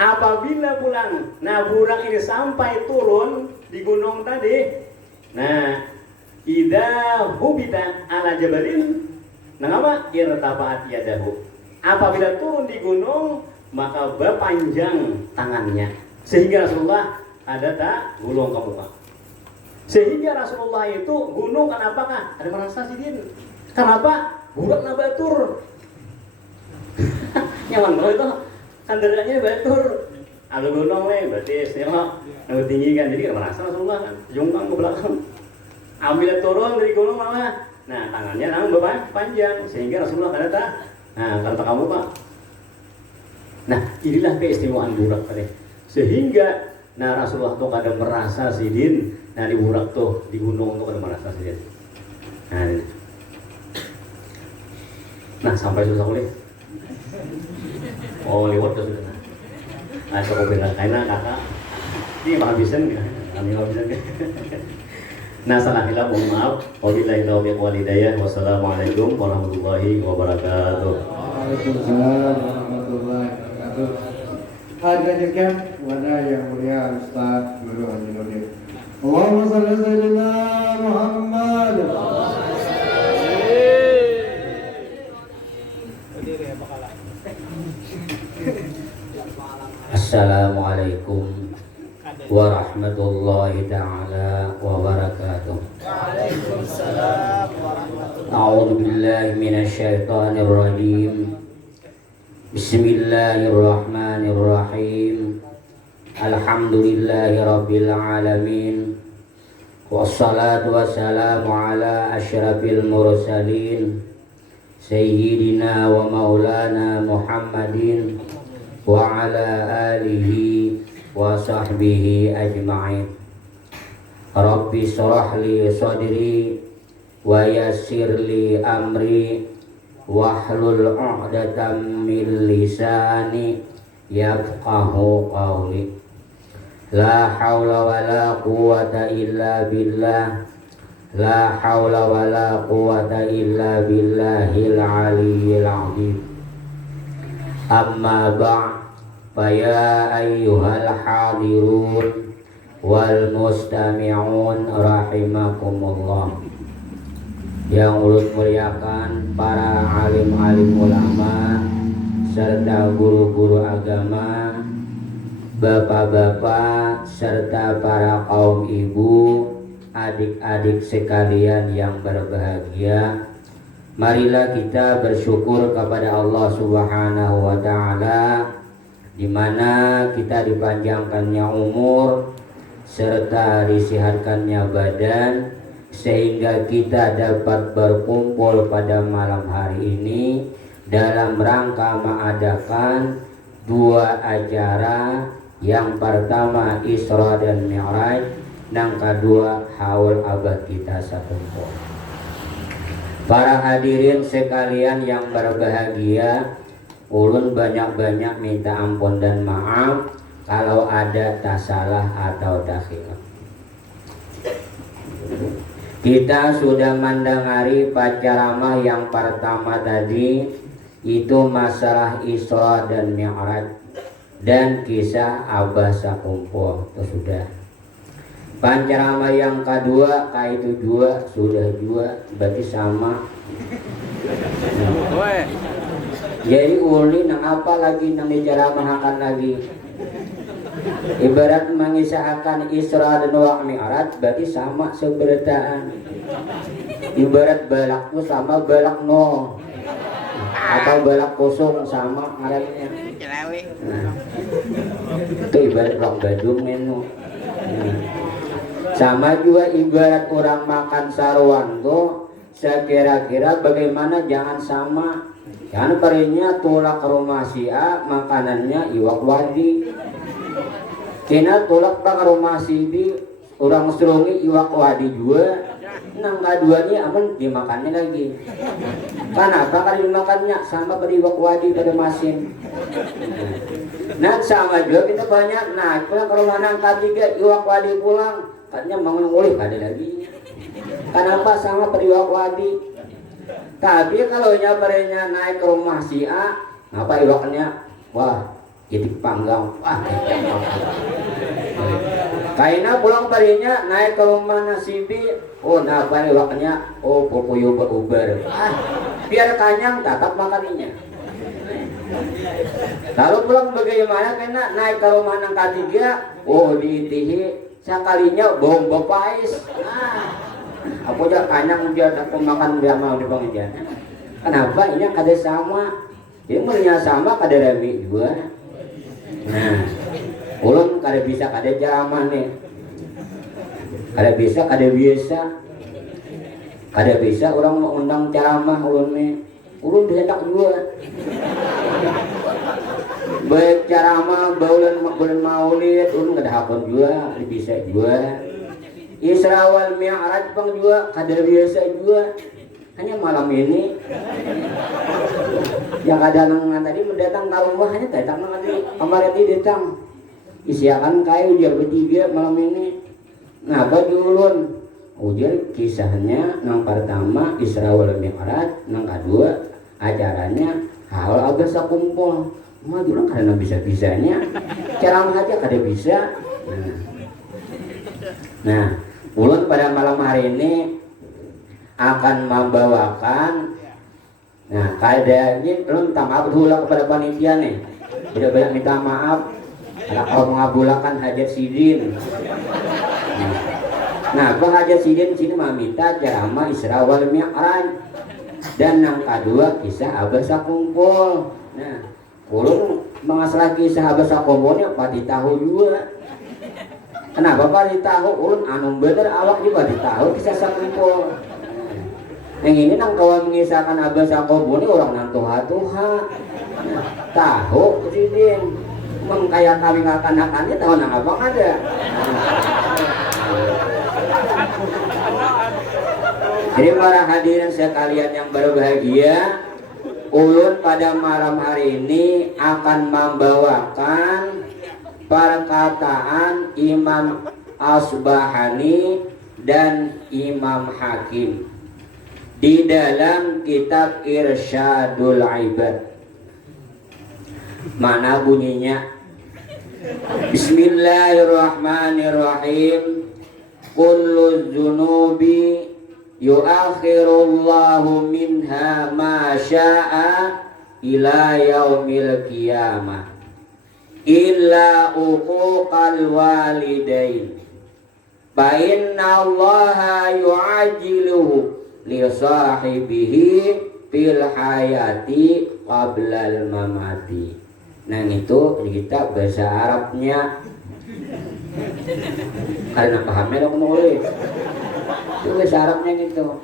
Apabila pulang, burak ini sampai turun di gunung tadi. Idza hubita ala jabalin, irtaba'at yadahu. Apabila turun di gunung, maka berpanjang tangannya. Sehingga Rasulullah ada tak gulung ke muka. Sehingga Rasulullah itu gunung kenapa? Ada merasa sidin. Kenapa? Burak batur. Nyaman banget itu. Kendaraannya batur. Ada gunung berarti lebih tinggi kan. Jadi merasa Rasulullah kan jungkang ke belakang. Ambil turun dari gunung malah. Tangannya panjang. Sehingga Rasulullah ada tak. Kata kamu Pak. Inilah keistimewaan burak tadi. Sehingga Rasulullah tuh kadang merasa sidin. Di burak tuh di gunung tuh kadang merasa sidin. Nah sampai susah kulit. Oh lewat tuh sudah. Nah cukup bilang karena kakak ini habisan ya, kami habisan. Nah salah hilang mohon maaf. Wabillahi taufiq wal hidayah. Wassalamualaikum warahmatullahi wabarakatuh. Waalaikumsalam warahmatullahi wabarakatuh. Hadirkan kepada yang mulia Ustaz Guru Haji Nurdin. Allahumma shalli ala sayyidina Muhammad. Assalamualaikum warahmatullahi ta'ala wabarakatuh. Waalaikumsalam warahmatullahi A'udzu billahi minasyaitonir rajim. Bismillahirrahmanirrahim. Alhamdulillahi rabbil alamin. Wassalatu wassalamu ala asyrafil mursalin sayyidina wa maulana Muhammadin wa ala alihi wa sahbihi ajma'in. Rabbi shrah li sadri wa yassir li amri wahlul 'uqdatam min lisani yafqahu qawli. La haula wala quwwata illa billah. La haula wala quwwata illa billahil aliyyil azim. Amma ba'd, fa ya ayyuhal hadirun wal mustami'un rahimakumullah. Yang ulun muliakan para alim-alim ulama serta guru-guru agama, bapak-bapak serta para kaum ibu, adik-adik sekalian yang berbahagia, marilah kita bersyukur kepada Allah Subhanahu wa taala di mana kita dipanjangkannya umur serta disehatkannya badan sehingga kita dapat berkumpul pada malam hari ini dalam rangka mengadakan dua acara. Yang pertama Isra dan Mi'raj, yang kedua haul abad kita satumpul. Para hadirin sekalian yang berbahagia, ulun banyak-banyak minta ampun dan maaf kalau ada tak salah atau tak khilaf. Kita sudah mendengari pacaramah yang pertama tadi, itu masalah Isra dan Mi'raj dan kisah Abah sakumpul itu sudah. Pancarama yang kedua itu dua sudah juga, berarti sama. Jadi uli nang apa lagi nang dijaramahakan lagi. Ibarat mengisahkan Isra dan Mi'raj berarti sama seberataan. Ibarat balak itu sama balak nol atau balak kosong sama arahnya. Nah, itu ibarat orang Badung menu. Sama juga ibarat orang makan saruan tuh, sekira-kira bagaimana jangan sama. Kan perinya tulak rumah si A makanannya iwak wadi. Kena tulak ke rumah si B orang serungi iwak wadi juga. Nang kaduanya aman dimakannya lagi. Kenapa kali dimakannya sama pada iwak wadi pada masin. Nah sama juga kita banyak. Nah pulang ke rumah nang ketiga iwak wadi pulang, katanya bangun oleh ada lagi. Kenapa sama pada iwak wadi? Tapi kalau nyabarnya naik ke rumah si A, ngapa iwaknya? Wah, itik panggang. Wah, kaina pulang parinya naik ke rumah nasi B. Oh, napa iwaknya? Oh, popuyo beruber. Biar kanyang tetap makannya. Lalu pulang bagaimana kena naik ke rumah nang ketiga? Oh, diitihi sekalinya bau bapais. Aku aja kanyang dia aku makan dia mau di pengajian. Kenapa ini kada sama? Dia mulanya sama kada remi juga. Nah, ulun kada bisa kada jaman nih. Kada bisa kada biasa. Kada bisa orang mau undang ceramah ulun nih. Ulun dihendak juga. Baik ceramah bulan maulid ulun kada hakon juga, bisa juga. Isra wal Mi'raj pang juga kadar biasa juga. Hanya malam ini yang ada nang tadi mendatang ke rumah hanya datang nang tadi kemarin ini datang isiakan kayu ujar bertiga malam ini. Nah apa diulun ujar kisahnya nang pertama Isra wal Mi'raj, nang kedua acaranya hal agak sakumpul. Mah dulu karena bisa-bisanya ceramah aja kada bisa. Nah, ulun pada malam hari ini akan membawakan, nah kayaknya belum minta maaf dulu kepada panitia nih, sudah banyak minta maaf kalau mengabulkan hajat sidin. Nah, Pak Hajat Sidin sini meminta ceramah Isra wal Mi'raj dan yang kedua kisah Abah Sakumpul. Nah, ulun mengasah kisah Abah Sakumpulnya pati tahu juga. Kenapa pati tahu? Ulun anu bener awak juga ditahu kisah Sakumpul. Yang ini nang kawan mengisahkan Abah Sakumpul ini orang nang tuha-tuha. Nah, tahu Sidin mengkayak kami kanak-kanaknya tahu nang apa ada. Jadi para hadirin sekalian yang berbahagia, ulun pada malam hari ini akan membawakan perkataan Imam Asbahani dan Imam Hakim di dalam kitab Irsyadul Ibad. Mana bunyinya? Bismillahirrahmanirrahim. Kullu dzunubi yuakhirullahu minha ma syaa ila yaumil qiyamah illa uquqal walidain fa inna allaha yu'ajjiluhu li sahibihi fil hayati qablal mamati. Nah itu kita bahasa Arabnya karena pahamnya lo nulis itu bahasa Arabnya gitu.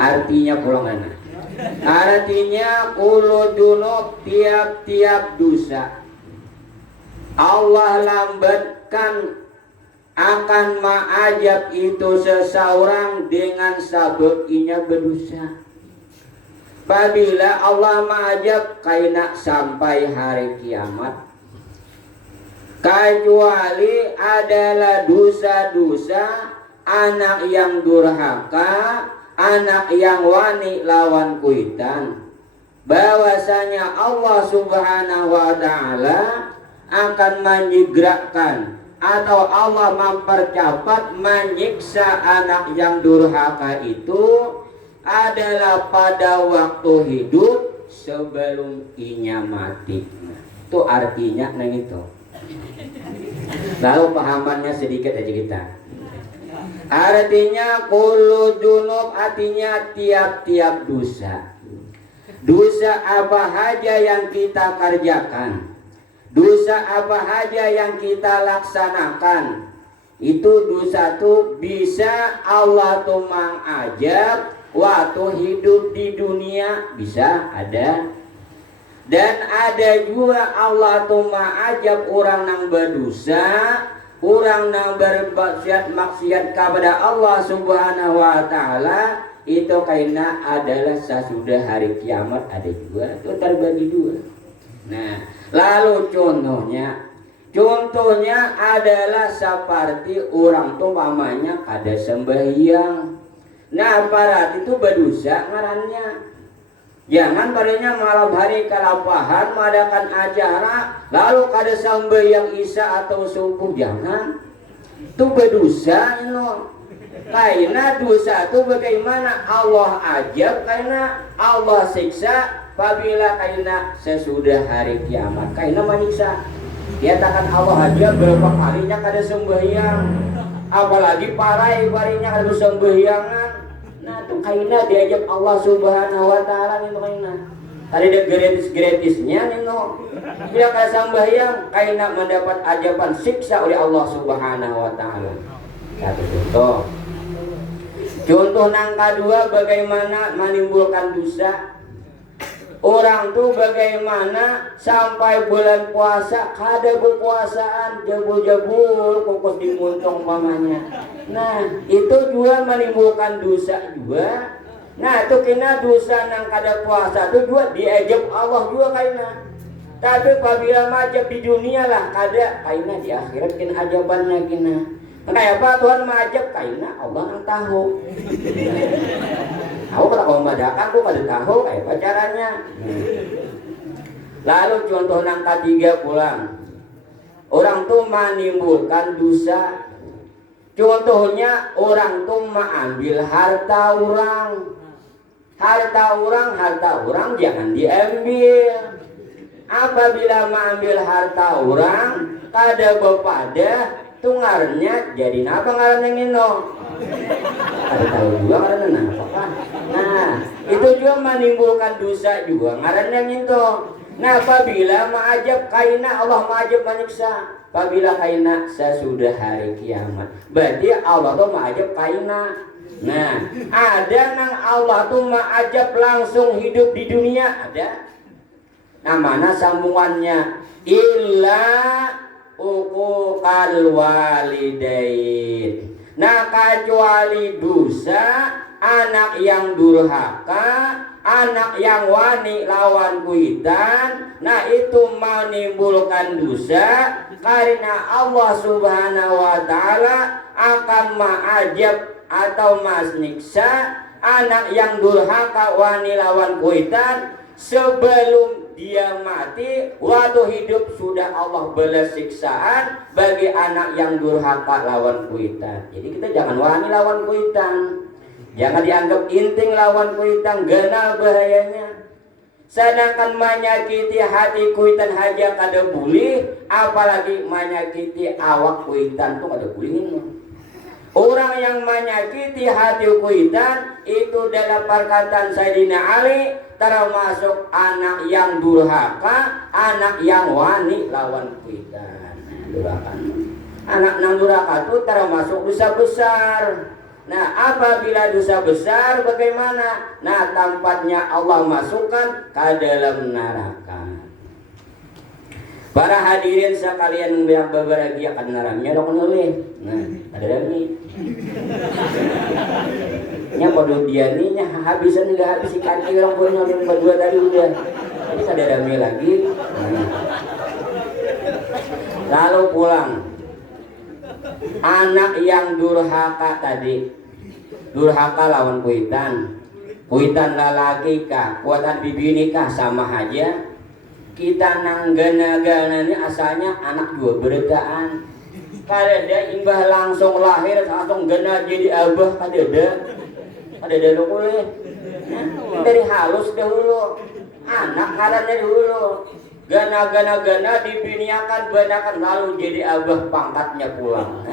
Artinya pulang artinya kullu dunub, tiap-tiap dosa Allah lambatkan akan ma'ajab itu seseorang dengan sebab inya berdosa. Apabila Allah ma'ajab kaina sampai hari kiamat, kecuali adalah dosa-dosa anak yang durhaka, anak yang wani lawan kuitan, bahwasanya Allah subhanahu wa ta'ala akan menyegerakan atau Allah mempercepat menyiksa anak yang durhaka itu adalah pada waktu hidup sebelum inya mati. Itu artinya nang itu. Lalu pahamannya sedikit aja kita. Artinya kullu dunub artinya tiap-tiap dosa. Dosa apa saja yang kita kerjakan, dosa apa saja yang kita laksanakan, itu dosa tuh bisa Allah tuh mengajab waktu hidup di dunia, bisa ada. Dan ada juga Allah tuh mengajab orang yang berdosa, orang yang bermaksiat kepada Allah subhanahu wa ta'ala, itu karena adalah sesudah hari kiamat ada juga, itu terbagi dua. Nah, lalu contohnya adalah seperti orang tuh mamanya kada sembahyang. Nah, parat itu berdosa ngarannya. Jangan padanya malam hari kalapahan mengadakan acara lalu kada sembahyang isya atau subuh, jangan. Itu berdosa ini. Karena dosa itu bagaimana Allah ajab, karena Allah siksa apabila karena sesudah hari kiamat, karena menyiksa. Dikatakan Allah ajab berapa kalinya kada sembahyang, apalagi parai parinya kada sembahyangan. Nah itu karena diajab Allah subhanahu wa ta'ala itu karena tadi ada gratis-gratisnya itu. Bila kada sembahyang karena mendapat ajaban siksa oleh Allah subhanahu wa ta'ala. Satu contoh. Contoh yang kedua bagaimana menimbulkan dosa. Orang tuh bagaimana sampai bulan puasa kada berpuasaan jebul-jebul kukus dimuntung mamanya. Nah itu juga menimbulkan dosa juga. Nah itu kena dosa nang kada puasa itu juga diajab Allah juga kayaknya. Tapi apabila majab di dunia lah kada kayaknya di akhirat kena ajabannya kena. Kayak apa Tuhan majab kayaknya Allah yang tahu. Aku kalau mau madakan aku kada tahu kayak apa caranya. Lalu contoh yang ketiga pulang. Orang tuh menimbulkan dosa. Contohnya orang tuh mengambil harta orang. Harta orang jangan diambil. Apabila mengambil harta orang kada bepada tungarnya jadi apa ngarannya ngino. Ada tahu juga ngarannya apa. Nah, itu juga menimbulkan dosa juga ngarannya ngito. Nah, apabila maajab kaina Allah maajab maniksa. Apabila kaina sesudah hari kiamat. Berarti Allah tuh maajab kaina. Nah, ada nang Allah tuh maajab langsung hidup di dunia ada. Nah, mana sambungannya? Illa uquqal walidain. Nah kecuali dosa anak yang durhaka, anak yang wani lawan kuitan. Nah itu menimbulkan dosa karena Allah Subhanahu wa taala akan maajab atau masniksa anak yang durhaka wani lawan kuitan sebelum dia mati. Waktu hidup sudah Allah balas siksaan bagi anak yang durhaka lawan kuitan. Jadi kita jangan wani lawan kuitan, jangan dianggap inting lawan kuitan, genal bahayanya. Sedangkan menyakiti hati kuitan haja kada boleh, apalagi menyakiti awak kuitan tuh kada boleh. Orang yang menyakiti hati kuitan itu dalam perkataan Sayyidina Ali termasuk anak yang durhaka, anak yang wani lawan kuitan. Durhaka. Anak yang durhaka itu termasuk dosa besar. Nah, apabila dosa besar bagaimana? Nah, tempatnya Allah masukkan ke dalam neraka. Para hadirin sekalian yang berbahagia kan nerangnya lo nulis. Nah, ada lagi. Nya pada dia nih nya habisan enggak habis ikan orang punya berdua tadi udah. Jadi ada rame lagi. Nah. Lalu pulang. Anak yang durhaka tadi. Durhaka lawan kuitan. Kuitan lalaki kah, kuatan bibini kah sama aja. Kita nang gana-gana ini asalnya anak dua beredaan. Kadada imbah langsung lahir langsung gana jadi abah kadada lo boleh. Dari halus dahulu. Anak karannya dulu. Gana dibiniakan banakan lalu jadi abah pangkatnya pulang.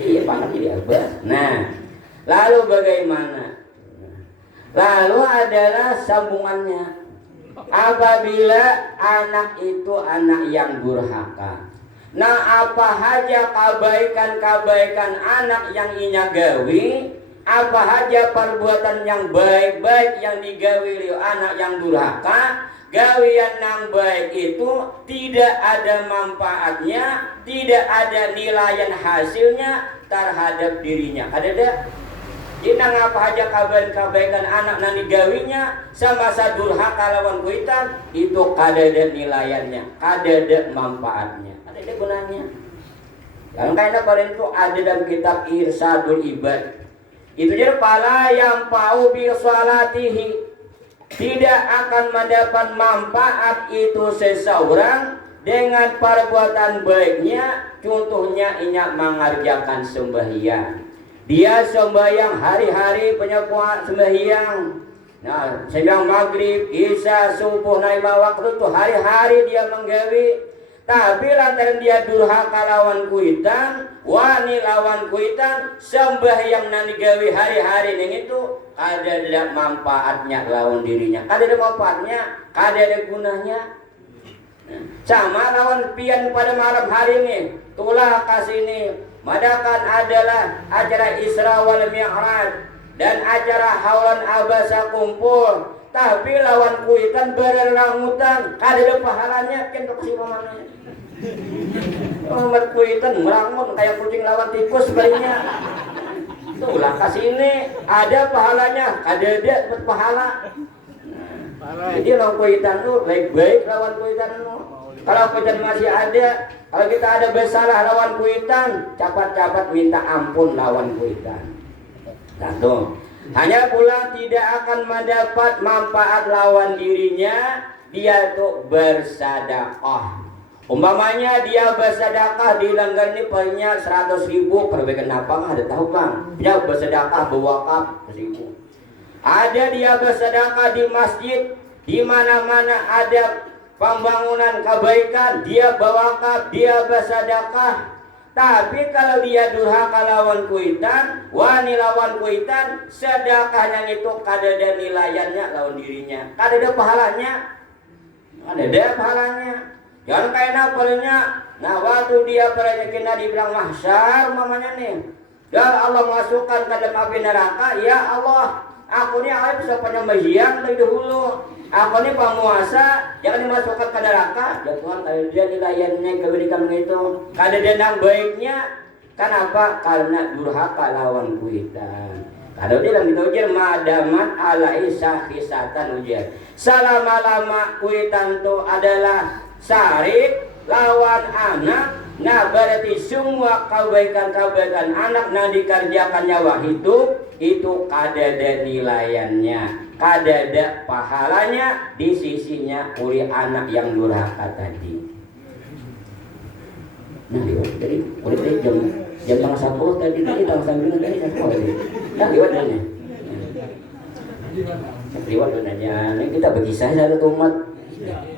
Iya pangkat jadi abah. Nah, lalu bagaimana? Lalu adalah sambungannya. Apabila anak itu anak yang durhaka. Nah apa saja kebaikan-kebaikan anak yang inya gawi, apa saja perbuatan yang baik-baik yang digawi oleh anak yang durhaka, gawian yang baik itu tidak ada manfaatnya, tidak ada nilaian hasilnya terhadap dirinya. Ada? Inang apa aja kebaikan anak yang digawinya sama sadurhaka lawan kuitan itu kadada nilaiannya, kadada manfaatnya, kadada gunanya. Yang kaitan pada itu ada dalam kitab Irsadul Ibad. Itu jadi pala yang pau bi salatihi, tidak akan mendapat manfaat itu seseorang dengan perbuatan baiknya. Contohnya inyak mengerjakan sembahyang. Dia sembahyang hari-hari penyepuan sembahyang. Nah, sembahyang maghrib, isya, subuh, naik waktu itu hari-hari dia menggawi. Tapi lantaran dia durhaka lawan kuitan, wani lawan kuitan, sembahyang nan digawi hari-hari ning itu ada manfaatnya lawan dirinya. Ada manfaatnya, ada gunanya. Sama lawan pian pada malam hari ini, tulah kasih ini. Madakan adalah acara Isra wal Mi'raj dan acara haulan abasa kumpul tapi lawan kuitan bererangutan kada pahalanya kentok si mamanya. Nomor kuitan merangut kayak kucing lawan tikus bayinya. Tuh lah kasih ini ada pahalanya, ada dia dapat pahala. Jadi lawan kuitan tuh baik-baik lawan kuitan tuh. Kalau kuitan masih ada, kalau kita ada bersalah lawan kuitan, cepat-cepat minta ampun lawan kuitan. Satu, hanya pula tidak akan mendapat manfaat lawan dirinya, dia itu bersedekah. Umpamanya dia bersedekah di langgar ini punya 100.000 perbaikan apa ada tahu bang? Dia bersedekah berwakaf 1.000. Ada dia bersedekah di masjid, di mana-mana ada pembangunan kebaikan, dia berwakaf, dia bersedekah. Tapi kalau dia durhaka lawan kuitan, wani lawan kuitan, sedekahnya itu kada ada nilaiannya lawan dirinya, kada ada pahalanya, kada ada pahalanya. Jangan kayak napalnya. Nah waktu dia berezekinya dibilang mahsyar mamanya nih, dan Allah masukkan ke dalam api neraka. Ya Allah, aku ini awal bisa penyembelihan dari dahulu. Aku ini penguasa, jangan dimasukkan ke neraka. Ya Tuhan, kalau dia nilaiannya kebaikan itu, kada denang baiknya. Kenapa? Karena durhaka lawan kuitan. Kalau dia bilang gitu ujian, madamat ala isah kisatan ujian. Selama-lama kuitan itu adalah sarik lawan anak, nah berarti semua kebaikan-kebaikan anak yang dikerjakan nyawa itu kada ada nilaiannya, kada ada pahalanya di sisinya oleh anak yang durhaka tadi. Nah lewat tadi, oleh tadi jam tengah 10 tadi tanggal 9 tadi sekolah tadi. Nah lewat aja. Lewat aja. Ini kita berkisah satu umat.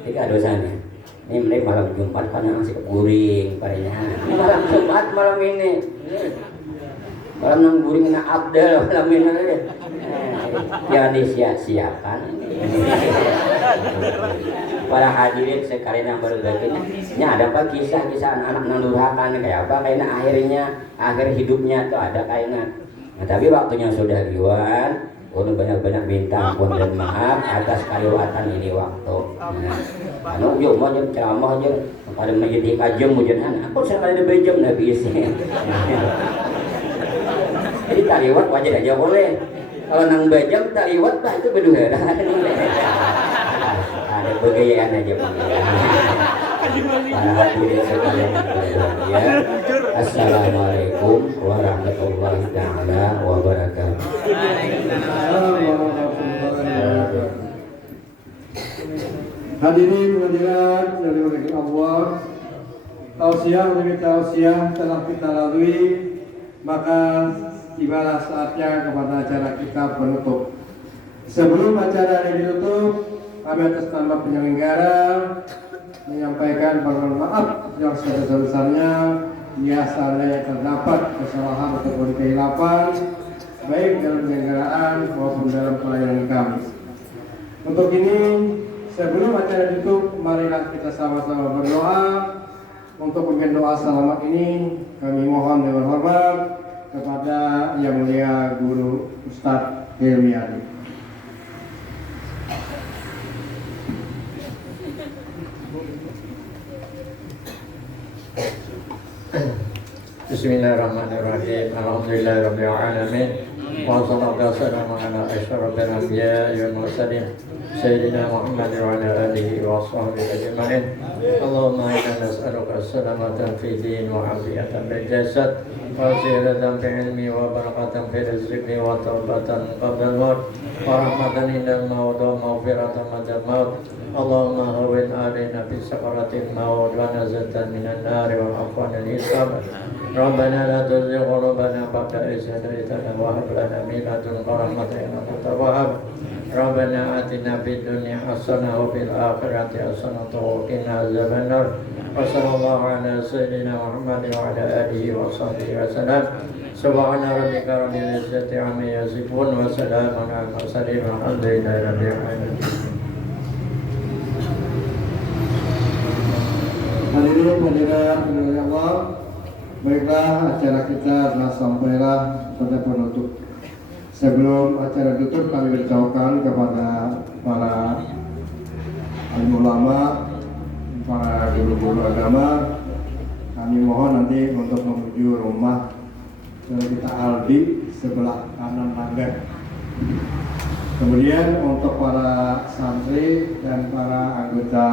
Tidak dosanya. Ini malam Jumat karena masih keguring parinya. Ini malam Jumat malam ini. Malam nang guring na Abdel malam ini. Jangan disia-siakan. Para hadirin sekalian yang berbahagia. Ini ada apa kisah-kisah anak-anak nang durhaka kayak apa kayaknya akhir hidupnya tuh ada kayaknya. Nah, tapi waktunya sudah liwan. Untuk banyak-banyak minta ampun dan maaf atas kaliwatan ini waktu. Anu yo mau jam ceramah aja pada menjadi kajem mujahan. Aku sekali lebih jam nabi isi. Jadi taliwat wajar aja boleh. Kalau nang bejam taliwat lah itu beduhera. Ada begayaan aja pengen. Para hadirin sekalian ya. Assalamualaikum warahmatullahi taala wabarakatuh. Hadirin hadirat dari Allah, tausiah demi tausiah telah kita lalui, maka tibalah saatnya kepada acara kita penutup. Sebelum acara ini ditutup, kami atas nama penyelenggara menyampaikan permohonan maaf yang sebesar-besarnya biasanya yang terdapat kesalahan ataupun kehilapan baik dalam penyelenggaraan maupun dalam pelayanan kami. Untuk ini, sebelum acara ditutup, marilah kita sama-sama berdoa. Untuk memimpin doa selamat ini, kami mohon dengan hormat kepada Yang Mulia Guru Ustadz Hilmiadi. Bismillahirrahmanirrahim. Alhamdulillahirabbil alamin. Wassalatu wassalamu ala asyrafil anbiya'i wal mursalin sayyidina Muhammad wa ala alihi wa sahbihi ajma'in. Allahumma inna nas'aluka as-salamata fid din wa 'afiyatan bil jasad wa ziyadatan fil ilmi wa barakatan fil rizqi wa tawbatan qabla al-maut wa rahmatan indal maut wa maghfiratan ba'da al-maut. Allahumma hawwin 'alaina fi sakaratil maut wa nazatan minan nar wa 'afwan al-hisab. Rabbana la tuzigh qulubana ba'da idh hadaytana wa hab lana min ladunka rahmatan innaka antal wahhab. Rabbana atina fid dunya hasanah wa fil akhirati hasanah wa qina adzabannar. Wa sallallahu ala sayyidina Muhammad wa ala alihi wa sahbihi wasallam. Subhana rabbika rabbil izzati amma yasifun wa salamun alal mursalin walhamdulillahi rabbil alamin. Hadirin hadirat oleh Allah, baiklah acara kita telah sampailah pada penutup. Sebelum acara tutup, kami beritahukan kepada para alim ulama, para guru-guru agama, kami mohon nanti untuk menuju rumah kita Aldi sebelah kanan pagar. Kemudian untuk para santri dan para anggota